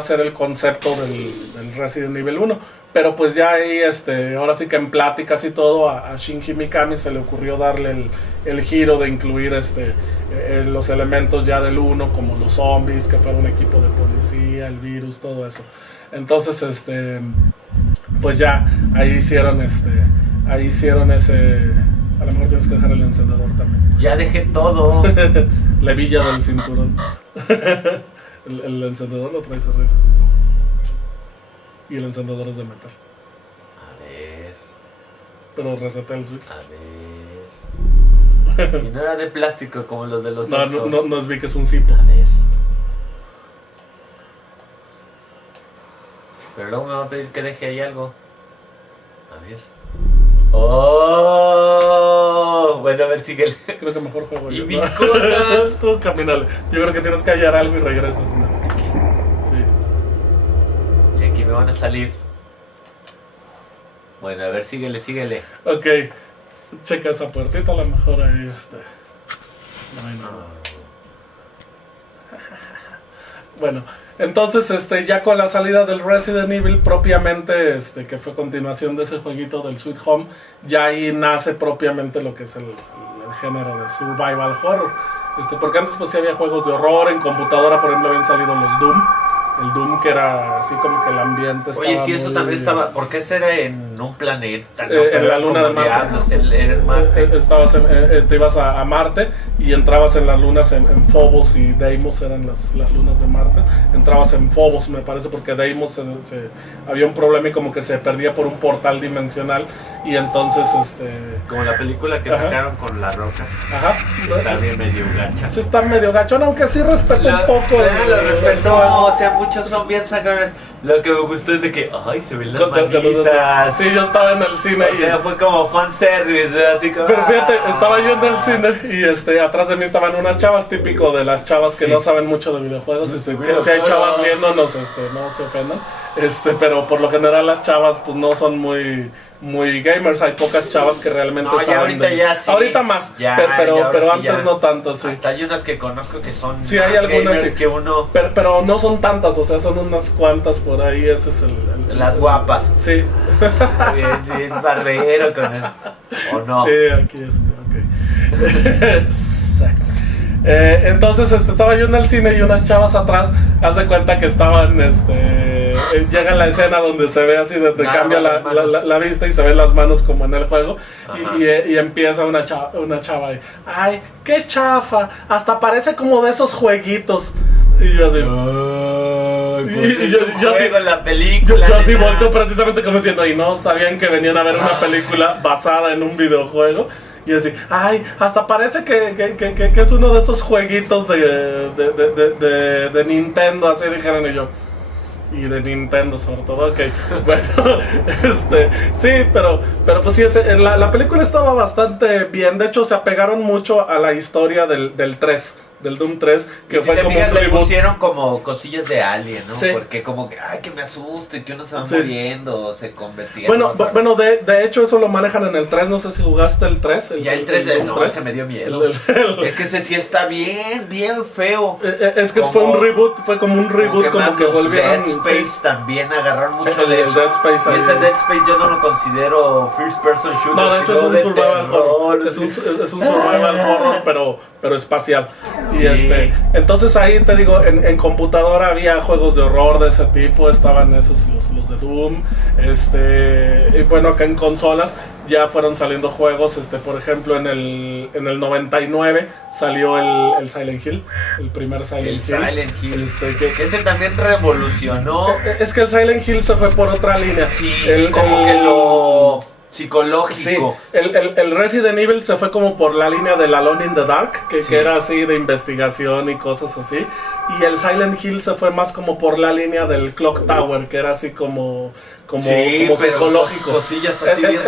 ser el concepto del Resident Evil 1. Pero pues ya ahí, ahora sí que en pláticas y todo, a Shinji Mikami se le ocurrió darle el giro de incluir los elementos ya del 1, como los zombies, que fuera un equipo de policía, el virus, todo eso. Entonces, pues ya ahí hicieron ese... A lo mejor tienes que dejar el encendedor también. Ya dejé todo. La hebilla del cinturón. El encendedor lo traes arriba. Y el encendedor es de metal. A ver. Pero reseté el switch. A ver. Y no era de plástico como los de los Oxxos. No vi que es un cipo. A ver. Pero luego me va a pedir que deje ahí algo. A ver. ¡Oh! Bueno, a ver, síguele. Creo que mejor juego ¿Y yo. mis cosas? Tú camínale. Yo creo que tienes que hallar algo y regresas. ¿No? Aquí. Sí. Y aquí me van a salir. Bueno, a ver, síguele. Ok. Checa esa puertita, a lo mejor ahí no hay nada. Bueno, entonces ya con la salida del Resident Evil propiamente, que fue continuación de ese jueguito del Sweet Home, ya ahí nace propiamente lo que es el género de survival horror. Porque antes pues sí había juegos de horror, en computadora por ejemplo habían salido los Doom. El Doom, que era así como que el ambiente estaba... Oye, sí, eso también estaba... Porque ese era en un planeta, ¿no? En la luna de Marte. En Marte. Te ibas a Marte y entrabas en las lunas en Phobos y Deimos, eran las lunas de Marte. Entrabas en Phobos, me parece, porque Deimos había un problema y como que se perdía por un portal dimensional. Y entonces... Como la película que sacaron con La Roca. Ajá. Está bien medio gacha. Sí, está medio gachón, aunque sí respeto un poco. Lo respetó, o sea, muchos son bien sangrones. Lo que me gustó es de que, ay, se ven las manitas. Sí, yo estaba en el cine. O sea, fue como fanservice, así como... Pero fíjate, estaba yo en el cine y atrás de mí estaban unas chavas, típico de las chavas que no saben mucho de videojuegos. Y si hay chavas viéndonos, no se ofendan. Pero por lo general las chavas pues no son muy gamers. Hay pocas chavas que realmente saben. Ahorita ya sí. Ahorita más, pero antes ya. No tanto, sí. Hasta hay unas que conozco que son sí, hay algunas sí. Que uno... Pero no son tantas, o sea, son unas cuantas por ahí. Ese es las guapas. Sí. Bien barbero con él. ¿O no? Sí, aquí ok. Sí. Entonces estaba yo en el cine y unas chavas atrás, haz de cuenta que estaban, llega la escena donde se ve así, te cambia la vista y se ven las manos como en el juego y empieza una chava ahí, ay, qué chafa, hasta parece como de esos jueguitos. Y yo así, yo así en la película. Yo así volteo precisamente como diciendo, y no sabían que venían a ver una película basada en un videojuego. Y así, ay, hasta parece que es uno de esos jueguitos de Nintendo, así dijeron y yo. Y de Nintendo sobre todo, ok. Bueno, sí, pero pues sí, la película estaba bastante bien. De hecho, se apegaron mucho a la historia del 3. Del Doom 3, que si fue como un le pusieron como cosillas de Alien, ¿no? Sí. Porque como que, ay, que me asusto y que uno se va muriendo, se convertía. Bueno, de hecho eso lo manejan en el 3, no sé si jugaste el 3. Ya el 3 no, 3. Se me dio miedo. Es que ese sí está bien feo. Es que como, fue como un reboot, como que volvieron. Dead Space también agarraron mucho de eso. Dead Space y ese Dead Space yo no lo considero first person shooter. No, de hecho es un survival horror. Es un survival horror, pero espacial. Sí. Y entonces ahí te digo, en computadora había juegos de horror de ese tipo, estaban esos los de Doom, y bueno, acá en consolas ya fueron saliendo juegos, por ejemplo en el 99 salió el Silent Hill, el primer Silent Hill. Que ese también revolucionó. Es que el Silent Hill se fue por otra línea. Sí, como que lo psicológico. Sí, el Resident Evil se fue como por la línea del Alone in the Dark, que era así de investigación y cosas así. Y el Silent Hill se fue más como por la línea del Clock Tower, que era así como psicológico. Cosillas así bien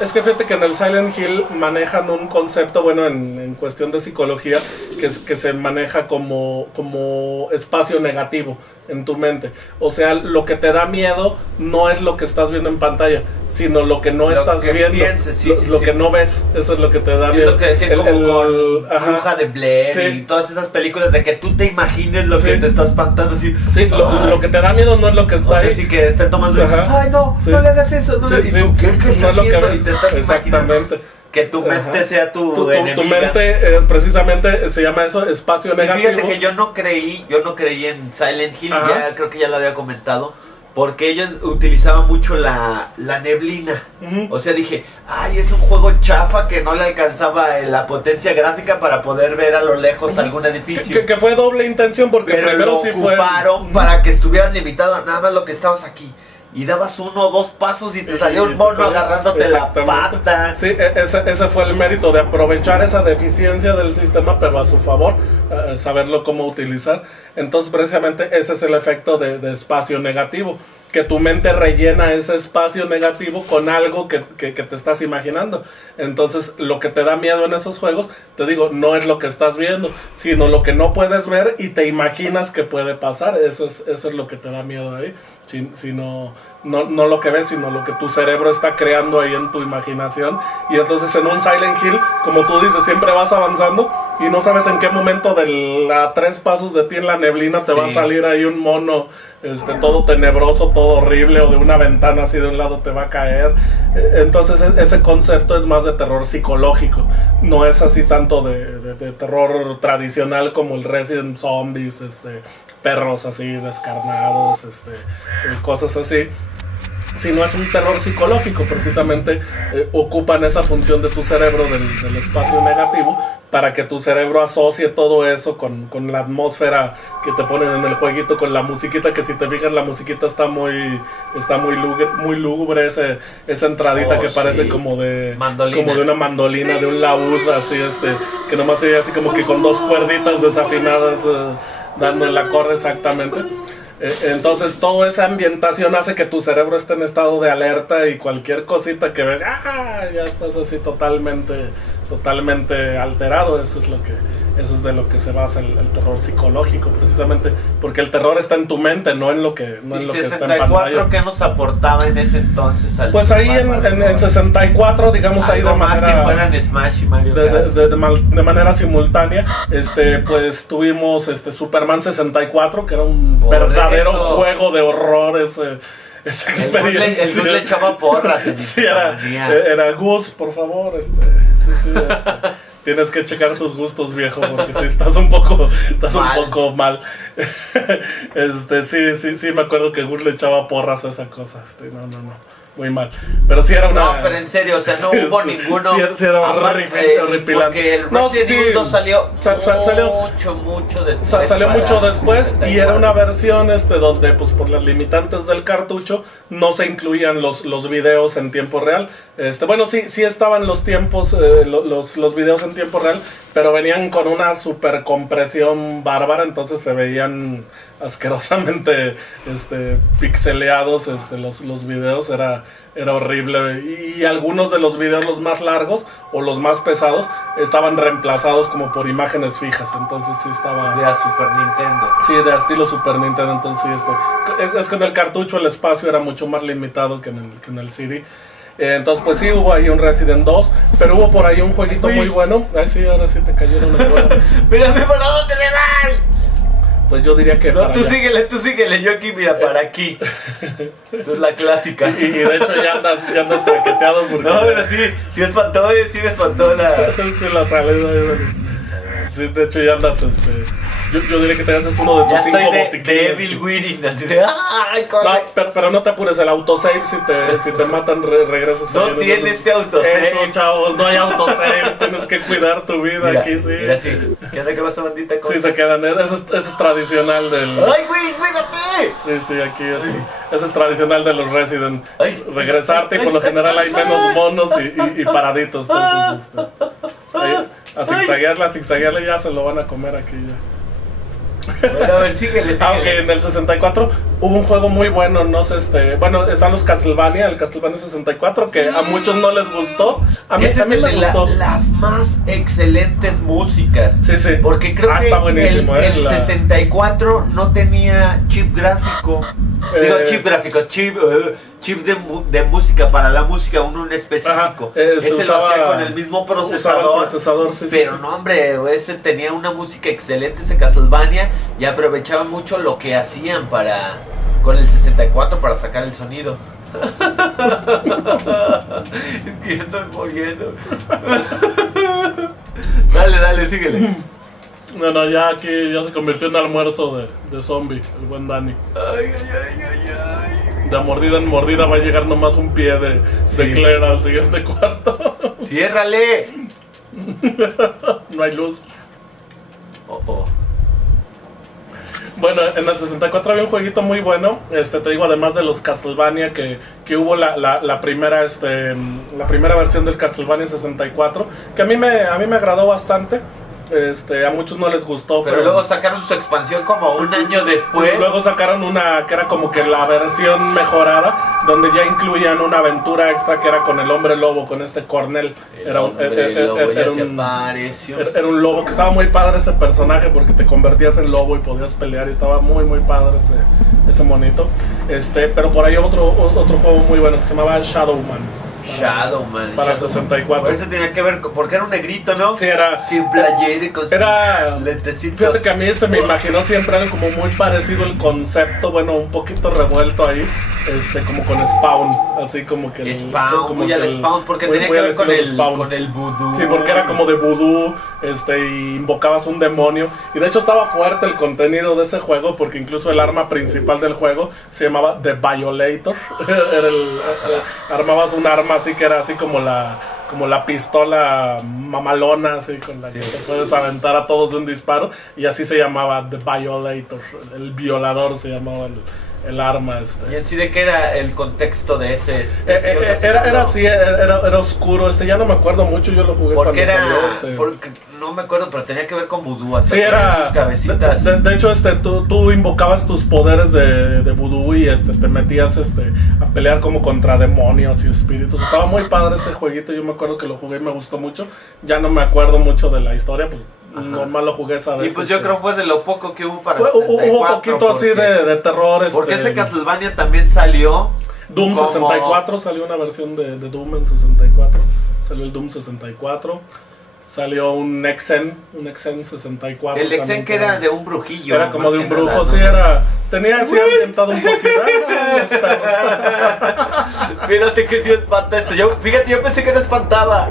es que fíjate que en el Silent Hill manejan un concepto, bueno, en cuestión de psicología, que se maneja como espacio negativo en tu mente. O sea, lo que te da miedo no es lo que estás viendo en pantalla, sino lo que no estás viendo, lo que no ves. Eso es lo que te da miedo. Es lo que decían con Bruja de Blair y todas esas películas de que tú te imagines lo que te está espantando así. Sí, lo que te da miedo no es lo que está ahí. Así que estén tomando ay no le hagas eso, no y tú ¿qué estás haciendo? Y te estás imaginando que tu mente sea tu enemiga. Tu mente precisamente se llama eso, espacio negativo. Fíjate que yo no creí en Silent Hill, ya creo que ya lo había comentado, porque ellos utilizaban mucho la neblina. O sea, dije, ay, es un juego chafa que no le alcanzaba la potencia gráfica para poder ver a lo lejos algún edificio. Que fue doble intención, porque pero primero lo ocuparon para que estuvieras limitado a nada más lo que estabas aquí. Y dabas 1 o 2 pasos y te salía un mono agarrándote la pata. Sí, ese fue el mérito de aprovechar esa deficiencia del sistema, pero a su favor, saberlo cómo utilizar. Entonces, precisamente, ese es el efecto de espacio negativo. Que tu mente rellena ese espacio negativo con algo que te estás imaginando. Entonces, lo que te da miedo en esos juegos, te digo, no es lo que estás viendo, sino lo que no puedes ver y te imaginas que puede pasar. Eso es lo que te da miedo ahí. Si no lo que ves, sino lo que tu cerebro está creando ahí en tu imaginación. Y entonces en un Silent Hill, como tú dices, siempre vas avanzando y no sabes en qué momento a 3 pasos de ti en la neblina te va a salir ahí un mono todo tenebroso, todo horrible, o de una ventana así de un lado te va a caer. Entonces ese concepto es más de terror psicológico, no es así tanto de terror tradicional como el Resident Zombies, perros así descarnados, cosas así. Si no es un terror psicológico, precisamente ocupan esa función de tu cerebro del espacio negativo para que tu cerebro asocie todo eso con la atmósfera que te ponen en el jueguito, con la musiquita, que si te fijas la musiquita está muy lúgubre, esa entradita que parece como de una mandolina, de un laúd, así que nomás se ve así como que con 2 cuerditas desafinadas dando el acorde exactamente. Entonces toda esa ambientación hace que tu cerebro esté en estado de alerta y cualquier cosita que ves, ya estás así totalmente alterado. Eso es de lo que se basa el terror psicológico, precisamente, porque el terror está en tu mente, no en lo que está en pantalla. ¿Qué nos aportaba en ese entonces al Pues ahí en 64, digamos, ahí de más manera que fueran Smash y Mario Kart. de manera simultánea, pues tuvimos Superman 64, que era un verdadero juego de horror. Esa experiencia. El Gus le echaba porras. Sí, era Gus, por favor. Tienes que checar tus gustos, viejo, porque si estás un poco mal. Sí, me acuerdo que Gus le echaba porras a esa cosa. No. Muy mal. Pero sí era una... No, pero en serio, o sea, no hubo ninguno... Sí era horripilante. Porque el Resident Evil 2 salió mucho después. Salió mucho después y era una versión donde, pues, por las limitantes del cartucho, no se incluían los videos en tiempo real. Bueno, sí estaban los tiempos, los videos en tiempo real, pero venían con una super compresión bárbara, entonces se veían asquerosamente pixeleados los videos. Era horrible, y algunos de los videos, los más largos o los más pesados, estaban reemplazados como por imágenes fijas, entonces sí estaba... De Super Nintendo. Sí, de estilo Super Nintendo, entonces sí, es que en el cartucho el espacio era mucho más limitado que en el CD. Entonces pues sí, hubo ahí un Resident 2, pero hubo por ahí un jueguito muy bueno. Ay, sí, ahora sí te cayeron las bolas. Mírame para dónde me van. Pues yo diría que... No, tú síguele, yo aquí, mira, para aquí. Esto es la clásica. Y de hecho ya andas traqueteado porque... No, pero sí me espantó la... Sí, la salida. Sí, de hecho ya andas, yo diría que te haces uno de tus 5 botiquines. De Evil Within, así de... ¡Ay, corre! No, pero no te apures, el autosave, si te matan, regresas. No tiene autosave. Eso, chavos, no hay autosave, tienes que cuidar tu vida. Mira, aquí, sí. Mira, sí. ¿Qué onda, qué pasa, bandita? Sí, se quedan, eso es tradicional del... ¡Ay, güey, cuídate! Sí, aquí eso es tradicional de los Resident. Regresarte, y por lo general hay menos monos y paraditos, entonces, a zigzaguearle ya se lo van a comer aquí ya. Bueno, a ver, síguele. Aunque en el 64 hubo un juego muy bueno, no sé, bueno, están los Castlevania, el Castlevania 64, que a muchos no les gustó. A mí me gustó. Las más excelentes músicas. Sí. Porque creo que está buenísimo, el 64 no tenía chip gráfico. Chip de música para la música, uno en específico. Ese lo hacía con el mismo procesador. Pero no, hombre, ese tenía una música excelente, ese Castlevania, y aprovechaba mucho lo que hacían con el 64 para sacar el sonido. Es que ya estoy muriendo. Dale, síguele. No, ya aquí ya se convirtió en almuerzo de zombie, el buen Dani. Ay. De mordida en mordida va a llegar nomás un pie de Claire al siguiente cuarto. ¡Ciérrale! No hay luz. Oh. Bueno, en el 64 había un jueguito muy bueno. Te digo, además de los Castlevania, que hubo la primera versión del Castlevania 64, que a mí me agradó bastante. A muchos no les gustó, pero luego sacaron su expansión como un año después. Luego sacaron una que era como que la versión mejorada, donde ya incluían una aventura extra que era con el hombre lobo, con Cornell. Era un lobo, que estaba muy padre ese personaje, porque te convertías en lobo y podías pelear, y estaba muy muy padre ese monito. Pero por ahí otro juego muy bueno que se llamaba Shadowman. Para el 64. Por eso tenía que ver, porque era un negrito, ¿no? Sí, era. Sin playera y con lentecitos. Fíjate que a mí se me imaginó siempre algo como muy parecido el concepto, bueno, un poquito revuelto ahí, como con Spawn, así como que Spawn, porque tenía que ver con el vudú. Sí, porque era como de vudú, y invocabas un demonio, y de hecho estaba fuerte el contenido de ese juego, porque incluso el arma principal del juego se llamaba The Violator. Armabas un arma así que era así como la pistola mamalona, así con la que te puedes aventar a todos de un disparo, y así se llamaba The Violator, el violador se llamaba el arma. ¿Y en sí de qué era el contexto de ese? Era así, era oscuro. Ya no me acuerdo mucho, yo lo jugué porque cuando era, salió. Porque no me acuerdo, pero tenía que ver con vudú. Sí, era. Sus cabecitas. De hecho, tú invocabas tus poderes de vudú y te metías a pelear como contra demonios y espíritus. Estaba muy padre ese jueguito. Yo me acuerdo que lo jugué y me gustó mucho. Ya no me acuerdo mucho de la historia, pues. Normal lo jugué esa vez. Y pues yo creo fue de lo poco que hubo para 64. Hubo un poquito así de terror. Porque ese Castlevania también salió. Doom 64, salió una versión de Doom en 64. Salió el Doom 64. Salió un Exen 64. El Exen que era de un brujillo. Era como de un brujo, nada, sí, ¿no? Era. Tenía así ambientado un poquito. Los perros. Fíjate que sí espanta esto. Yo pensé que no espantaba.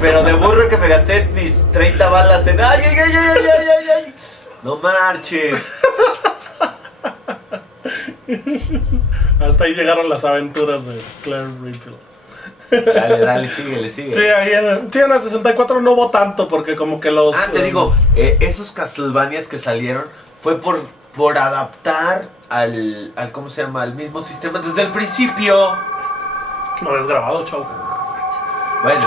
Pero de burro que me gasté mis 30 balas en. ¡Ay! No marches. Hasta ahí llegaron las aventuras de Claire Redfield. Dale, síguele. Sí, ahí en el 64 no hubo tanto porque como que los... te digo, esos Castlevanias que salieron fue por adaptar al ¿cómo se llama? Al mismo sistema desde el principio. No lo has grabado, chavo. Bueno,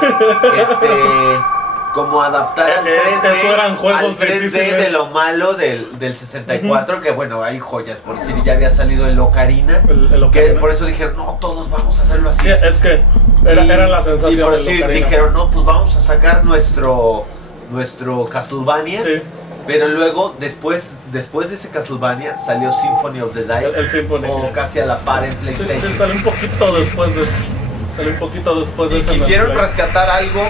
como adaptar al 3D, eso eran juegos al 3D difíciles. de lo malo del 64, que bueno, hay joyas, por decir, ya había salido el Ocarina, el Ocarina. Que por eso dijeron, no, todos vamos a hacerlo así. Sí, es que era la sensación. Y por del decir, Ocarina. dijeron, no, pues vamos a sacar nuestro Castlevania. Sí. Pero luego, después de ese Castlevania, salió Symphony of the Night. El Symphony. O casi a la par en PlayStation. Sí, salió un poquito después de eso. Y ese. Quisieron rescatar algo,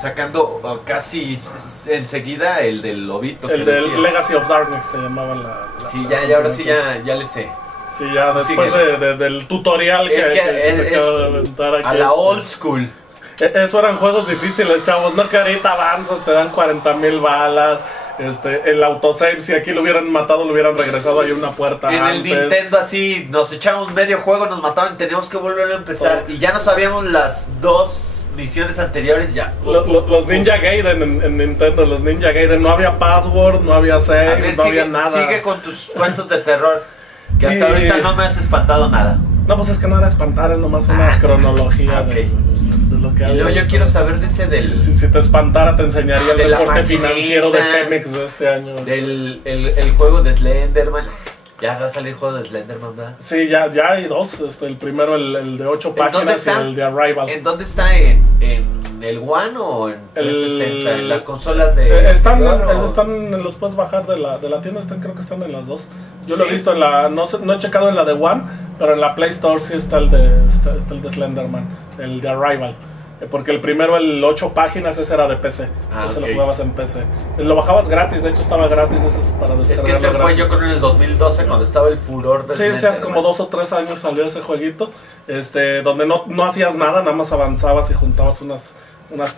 sacando casi enseguida el del lobito. El del Legacy of Darkness se llamaba la sí, ahora sí ya le sé. Sí, ya tú después del tutorial que acaba de aventar aquí. A la old school. Eso eran juegos difíciles, chavos. No que ahorita avanzas, te dan 40,000 balas. El autosave, si aquí lo hubieran matado, lo hubieran regresado ahí a una puerta. En antes. el Nintendo así, nos echábamos medio juego, nos mataban, teníamos que volver a empezar. Y ya no sabíamos las dos misiones anteriores ya. Los Ninja Gaiden en Nintendo, los Ninja Gaiden, no había password, no había save, no había nada. Sigue con tus cuentos de terror, que hasta ahorita no me has espantado nada. No, pues es que no era espantar, es nomás una cronología okay. de lo que había. Yo quiero saber de ese del... Si te espantara, te enseñaría el reporte financiero de Pemex de este año. El juego de Slenderman. Ya va a salir el juego de Slenderman, ¿verdad? Sí, ya hay dos. El primero, el de 8 páginas, y el de Arrival. ¿En dónde está? ¿En el One o en 360? En las consolas de... Los puedes bajar de la tienda, creo que están en las dos. Yo lo he visto en la... No he checado en la de One, pero en la Play Store sí está el de Slenderman, el de Arrival. Porque el primero, el 8 páginas, ese era de PC. Ese lo jugabas en PC. Lo bajabas gratis, de hecho estaba gratis, ese es para descargarlo. Es que ese fue yo creo en el 2012 cuando estaba el furor de sí, hace como 2 o 3 años salió ese jueguito, donde no hacías nada, nada más avanzabas y juntabas unas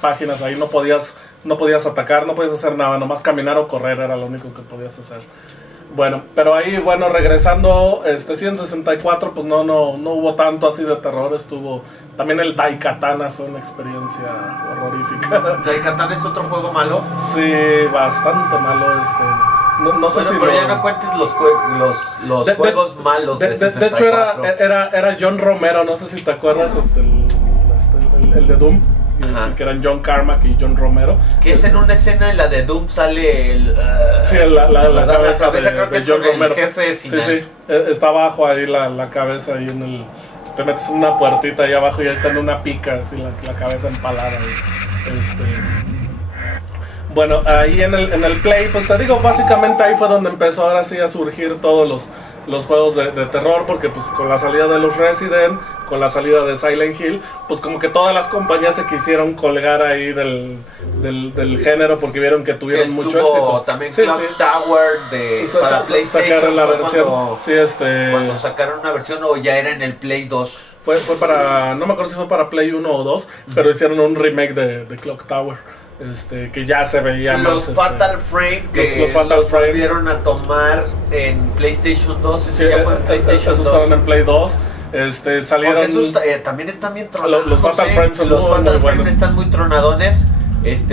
páginas ahí, no podías atacar, no podías hacer nada, nomás caminar o correr era lo único que podías hacer. Bueno, pero ahí, regresando, sí en 64, pues no hubo tanto así de terror, estuvo... También el Daikatana fue una experiencia horrorífica. ¿Daikatana es otro juego malo? Sí, bastante malo, no sé si... Pero ya no cuentes los juegos malos de 64. De hecho era John Romero, no sé si te acuerdas, el de Doom. Que eran John Carmack y John Romero. Que es en una escena en la de Doom sale el... sí, la cabeza de creo que de es John con Romero. El jefe final. Sí, está abajo ahí la cabeza ahí en el... Te metes en una puertita ahí abajo y ya está en una pica, así la cabeza empalada ahí. Bueno, ahí en el Play, pues te digo, básicamente ahí fue donde empezó ahora sí a surgir todos los juegos de terror, porque pues con la salida de los Resident, con la salida de Silent Hill, pues como que todas las compañías se quisieron colgar ahí del género, porque vieron que tuvieron mucho éxito. También Clock Tower para PlayStation. Sacaron la versión. Cuando sacaron una versión o ya era en el Play 2. Fue para, no me acuerdo si fue para Play 1 o 2, pero hicieron un remake de Clock Tower. Que ya se veía los más Fatal Frame que los Fatal Frame volvieron a tomar en PlayStation 2. Eso ya fue en PlayStation 2. Esos fueron en Play 2. Salieron. Porque esos también están bien tronados. Los Fatal Frame son los Fatal Frame están muy tronadones.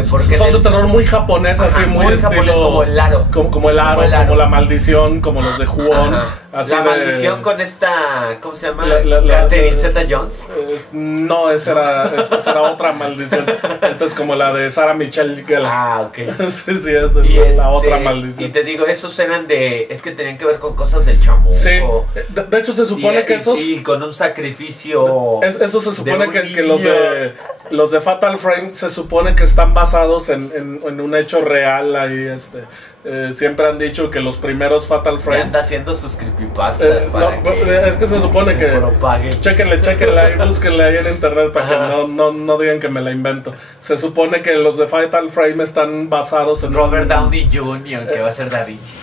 Porque son de terror muy japonés, así muy japonés, como el aro. Como el aro, como la maldición, como los de Juon. Así la maldición con esta, ¿cómo se llama? la Catherine Zeta-Jones. No, esa era otra maldición. Esta es como la de Sarah Michelle Gellar. Ah, ok. Sí, esta es la otra maldición. Y te digo, esos eran es que tenían que ver con cosas del chamuco. Sí, de hecho se supone que esos... Y con un sacrificio... Eso se supone que los de Fatal Frame se supone que están basados en un hecho real ahí, siempre han dicho que los primeros Fatal Frame... Ya anda haciendo sus creepypastas es que se supone que... Chequenle ahí, búsquenle ahí en internet para que no digan que me la invento. Se supone que los de Fatal Frame están basados en... Robert Downey Jr., que va a ser Da Vinci.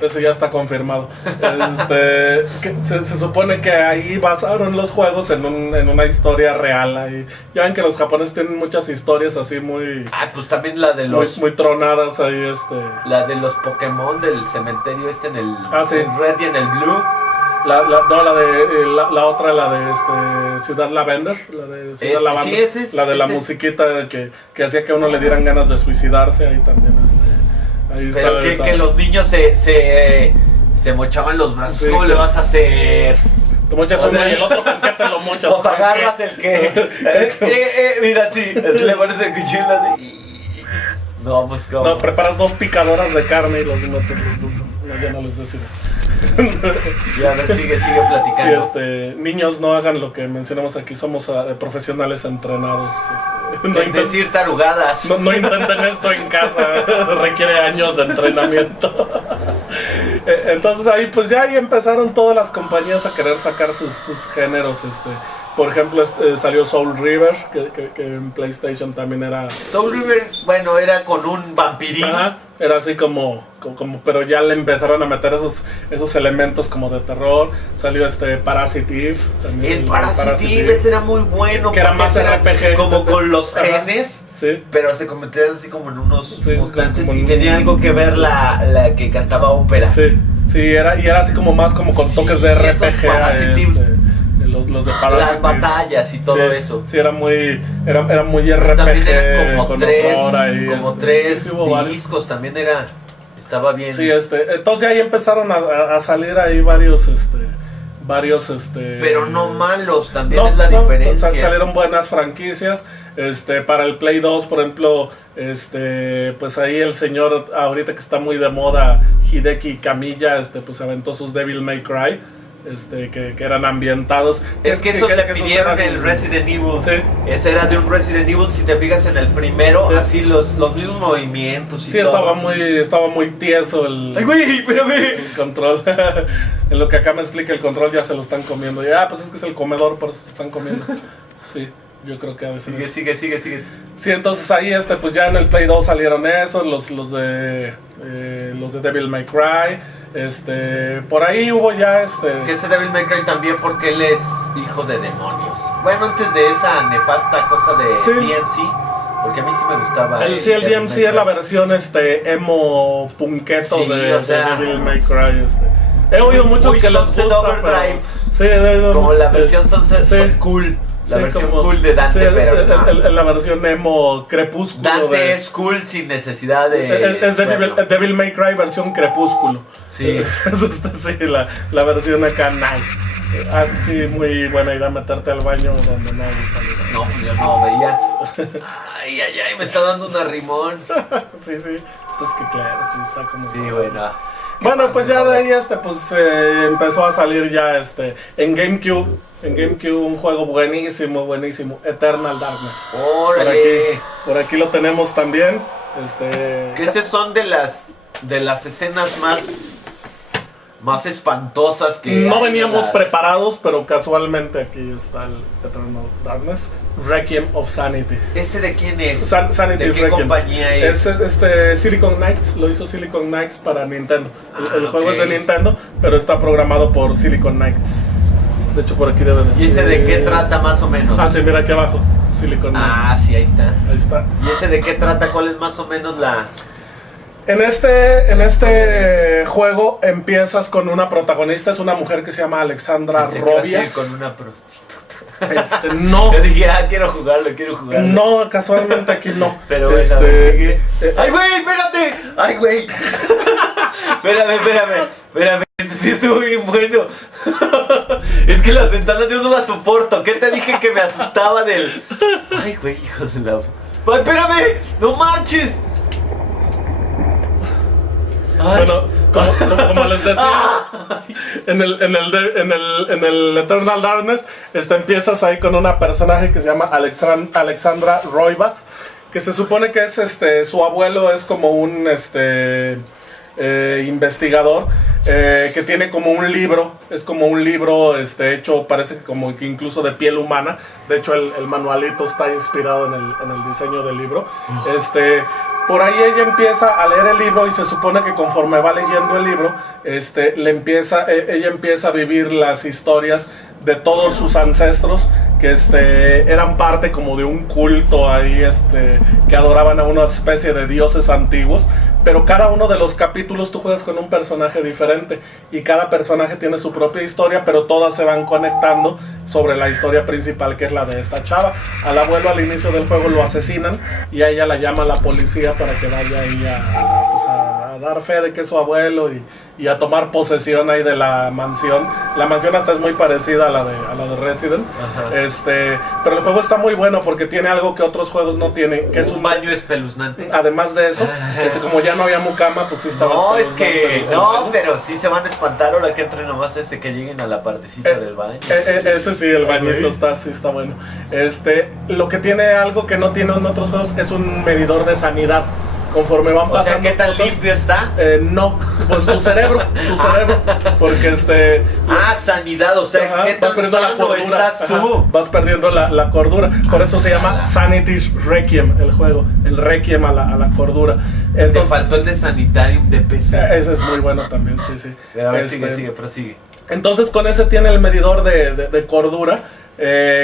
Eso ya está confirmado. Se supone que ahí basaron los juegos en una historia real. Ahí. Ya ven que los japoneses tienen muchas historias así muy... pues también la de los... Muy tronadas ahí, La de los Pokémon del cementerio en el sí. en Red y en el Blue. La otra, la de Ciudad Lavender, la de Ciudad Lavender, la de la musiquita que hacía que a uno le dieran ganas de suicidarse, ahí también ahí pero que los niños se mochaban los brazos. Sí, ¿cómo le vas a hacer? Te mochas uno y el otro, ¿con qué te lo mochas? Pues agarras el que. Mira, así le pones el cuchillo así. No, pues como. No, preparas 2 picadoras de carne y los metes, los usas. No, ya no les decides. Sí, a ver, sigue platicando. Sí, niños, no hagan lo que mencionamos aquí. Somos profesionales entrenados. No decir tarugadas. No intenten esto en casa. Requiere años de entrenamiento. Entonces ahí pues ya ahí empezaron todas las compañías a querer sacar sus géneros. Por ejemplo, salió Soul River, que en PlayStation también era... Soul River, bueno, era con un vampirín. Ajá, era así como pero ya le empezaron a meter esos elementos como de terror. Salió Parasite Eve también. El Parasite Eve ese era muy bueno. Que era más RPG. Como con los genes. Sí. Pero se convertían así como en unos mutantes. Y tenía algo que ver la que cantaba ópera. Sí, era así como más como con toques de RPG. Los de Parasite, las batallas y todo eso. Sí, era muy RPG. También eran como con tres discos. También estaba bien. Sí, entonces ahí empezaron a salir ahí varios pero no malos, también es la diferencia. Salieron buenas franquicias. Para el Play 2, por ejemplo, pues ahí el señor ahorita que está muy de moda, Hideki Kamiya, pues aventó sus Devil May Cry. Que eran ambientados. Es que eso le pidieron el Resident Evil. Sí. Ese era de un Resident Evil. Si te fijas en el primero, así los mismos movimientos. Sí, todo. Estaba muy tieso el. ¡Ay, güey! ¡Espérame! El control. En lo que acá me explica el control, ya se lo están comiendo. Pues es que es el comedor, por eso te están comiendo. Sí. Yo creo que a veces... Sigue. Sí, entonces ahí pues ya en el Play 2 salieron esos, los de Devil May Cry. Por ahí hubo ya Que ese Devil May Cry también porque él es hijo de demonios. Bueno, antes de esa nefasta cosa de DMC, porque a mí sí me gustaba. El DMC es la versión emo punketo de Devil May Cry. He oído muchos que los gusta, Overdrive. Sí, he oído como la versión son cool. La versión cool de Dante, pero no. La versión emo crepúsculo. Dante es cool sin necesidad de... Es Devil May Cry versión crepúsculo. Sí. Sí, la versión acá nice. Sí, muy buena idea meterte al baño donde no hay salida. No, pues yo no veía. Ay, me está dando un arrimón. Sí. Eso es que claro, sí, está como... Sí, bueno. Bueno, pues ya de ahí pues empezó a salir ya en GameCube. En GameCube un juego buenísimo, Eternal Darkness. ¡Órale! Por aquí lo tenemos también. Que esas son de las escenas más espantosas que... No veníamos preparados, pero casualmente aquí está el Eternal Darkness. Requiem of Sanity. ¿Ese de quién es? Sanity ¿De qué Requiem. compañía es? Silicon Knights, lo hizo Silicon Knights para Nintendo. El juego es de Nintendo, pero está programado por Silicon Knights. De hecho, por aquí debe de... ¿Y ese de qué trata más o menos? Sí, mira aquí abajo. Silicon Knights. Sí, ahí está. Ahí está. ¿Y ese de qué trata? ¿Cuál es más o menos la...? En este juego empiezas con una protagonista, es una mujer que se llama Alexandra Robias. Con una prostituta. No. Yo dije, quiero jugarlo. No, casualmente aquí no. Pero bueno, sigue. ¡Ay, güey, espérate! ¡Ay, güey! Espérame. Ese sí estuvo bien bueno. Es que las ventanas yo no las soporto. ¿Qué te dije que me asustaba del...? Ay, güey, hijos de la... ¡Ay, espérame! ¡No marches! Ay. Bueno, como les decía, en el Eternal Darkness empiezas ahí con una personaje que se llama Alexandra Roivas, que se supone que es su abuelo es como un investigador que tiene como un libro, es como un libro hecho, parece que como que incluso de piel humana. De hecho el manualito está inspirado en el diseño del libro. Por ahí ella empieza a leer el libro y se supone que conforme va leyendo el libro, ella empieza a vivir las historias de todos sus ancestros que eran parte como de un culto ahí que adoraban a una especie de dioses antiguos. Pero cada uno de los capítulos tú juegas con un personaje diferente y cada personaje tiene su propia historia, pero todas se van conectando sobre la historia principal, que es la de esta chava. Al abuelo al inicio del juego lo asesinan y a ella la llama la policía para que vaya ahí a dar fe de que es su abuelo y a tomar posesión ahí de la mansión. La mansión hasta es muy parecida a la de Resident. Pero el juego está muy bueno porque tiene algo que otros juegos no tienen, que es un baño espeluznante. Además de eso, como ya no había mucama, pues sí estaba espeluznante. No, pero sí se van a espantar ahora que entre nomás que lleguen a la partecita del baño. Ese sí, el bañito está bueno. Lo que tiene algo que no tienen otros juegos es un medidor de sanidad. Conforme van pasando. O sea, ¿qué tan limpio está? No, pues tu cerebro, porque sanidad, o sea, ¿qué tan sano estás tú? Vas perdiendo la cordura, por eso se llama Sanity's Requiem el juego, el Requiem a la cordura. Entonces, te faltó el de Sanitarium de PC. Ese es muy bueno también, sí. A ver, prosigue. Entonces con ese tiene el medidor de cordura.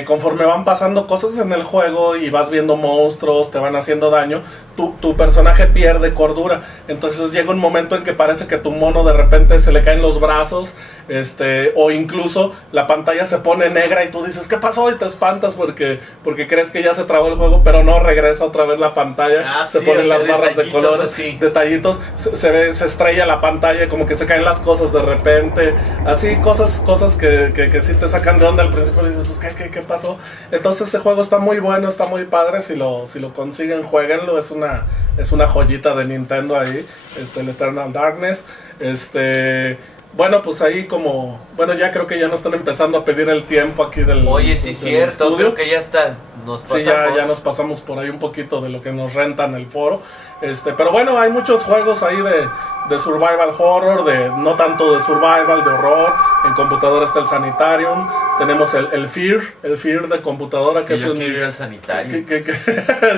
Conforme van pasando cosas en el juego y vas viendo monstruos, te van haciendo daño, tu personaje pierde cordura. Entonces llega un momento en que parece que tu mono de repente se le caen los brazos, o incluso la pantalla se pone negra y tú dices ¿qué pasó? Y te espantas porque crees que ya se trabó el juego, pero no, regresa otra vez la pantalla, se ponen las barras de color, detallitos, se estrella la pantalla, como que se caen las cosas de repente, así cosas que sí te sacan de onda. Al principio dices pues ¿qué pasó? Entonces ese juego está muy bueno, está muy padre. Si lo consiguen, jueguenlo. Es una joyita de Nintendo ahí, el Eternal Darkness. Bueno, pues ahí ya creo que ya nos están empezando a pedir el tiempo aquí del Oye, sí, cierto, estudio. Creo que ya está, nos pasamos. Sí, ya nos pasamos por ahí un poquito de lo que nos rentan el foro. Pero bueno, hay muchos juegos ahí de survival horror, no tanto de survival, de horror. En computadora está el Sanitarium. Tenemos el Fear de computadora, que yo quiero ir al Sanitarium.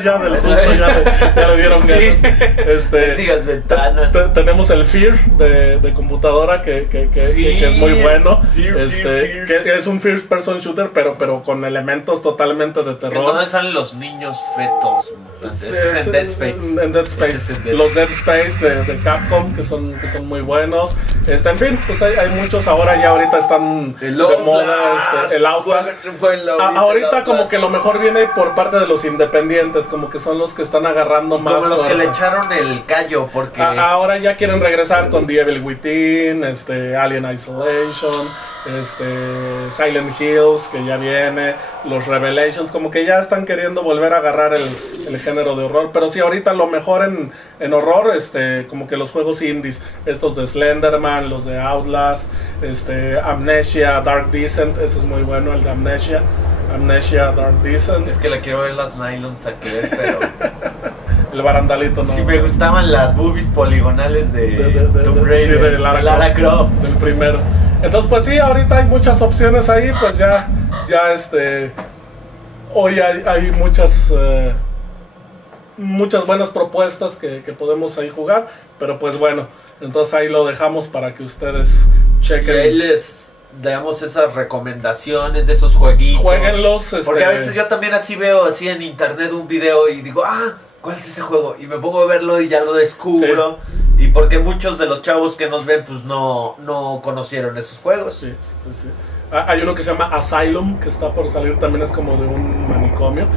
Ya del susto ya le dieron ganas. Tenemos el Fear de computadora que es muy bueno. Que es un first person shooter, pero con elementos totalmente de terror. ¿Dónde salen los niños fetos? Es en Dead Space. Los Dead Space de Capcom que son muy buenos. En fin, pues hay muchos ahora. Ya ahorita están de moda el Outlast. Ahorita como que lo mejor viene por parte de los independientes, como que son los que están agarrando más. Como los que le echaron el callo, porque ahora ya quieren regresar con The Evil Within, Alien Isolation, Silent Hills, que ya viene, los Revelations, como que ya están queriendo volver a agarrar el género de horror. Pero sí, ahorita lo mejor en horror, como que los juegos indies, estos de Slenderman, los de Outlast, Amnesia, Dark Descent, ese es muy bueno, el de Amnesia, Dark Descent. Es que le quiero ver las nylons a que ver, pero el barandalito no. Sí, me gustaban las boobies poligonales de Tomb Raider, de Lara Croft, del primero. Entonces pues sí, ahorita hay muchas opciones ahí, pues ya hoy hay muchas buenas propuestas que podemos ahí jugar, pero pues bueno, entonces ahí lo dejamos para que ustedes chequen. Y ahí les damos esas recomendaciones de esos jueguitos. Jueguenlos. Porque a veces yo también así veo así en internet un video y digo, ¿cuál es ese juego? Y me pongo a verlo y ya lo descubro. Sí. Y porque muchos de los chavos que nos ven pues no conocieron esos juegos. Sí. Hay uno que se llama Asylum, que está por salir, también es como de un manicomio.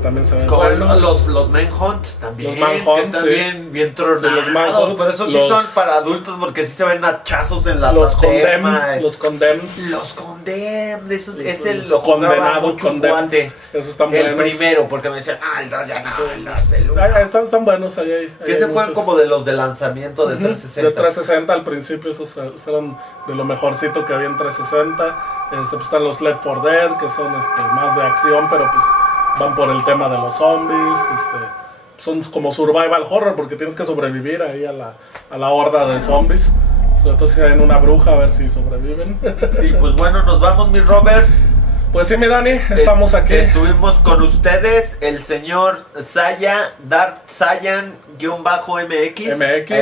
también se ve Como bueno. los Manhunt también, Los Manhunt, que también bien tronados. Sí, los Manhunt, pero esos sí son para adultos porque sí se ven hachazos en la los tatema. Los Condemned. Los Condemned, eso es el Los Condenado, Condemned. Esos están el buenos. primero, porque me decían, el 2 ya no, el 2, el 1. Están buenos ahí. Que ese fue como de los de lanzamiento del 360. De 360 al principio, esos fueron de lo mejorcito que había en 360. Pues están los Left 4 Dead, que son más de acción, pero pues van por el tema de los zombies. Son como survival horror, porque tienes que sobrevivir ahí a la horda de zombies. Entonces hay una bruja a ver si sobreviven. Y pues bueno, nos vamos, mi Robert. Pues sí, mi Dani, estamos aquí. Estuvimos con ustedes, el señor Saya, Darth Sayan-MX.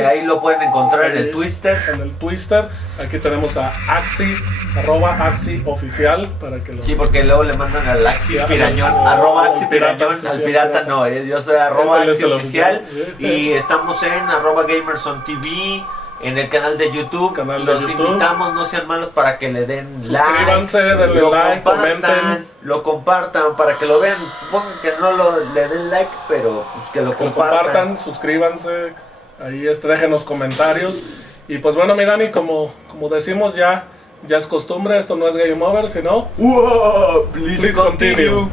Ahí lo pueden encontrar en el Twister. En el Twister. Aquí tenemos a Axi, @AxiOficial, para que lo... Sí, porque luego le mandan al Axi Sí, Pirañón, @Axi Pirañón, al pirata no, yo soy @AxiOficial. Y estamos en @GamersOnTV. En el canal de YouTube, los invitamos, no sean malos, para que le den suscríbanse, denle like, comenten, lo compartan para que lo vean. Supongo que no le den like, pero pues que lo compartan. Suscríbanse, ahí déjenos comentarios. Y pues bueno, mi Dani, como decimos, ya es costumbre, esto no es Game Over, sino Please continue.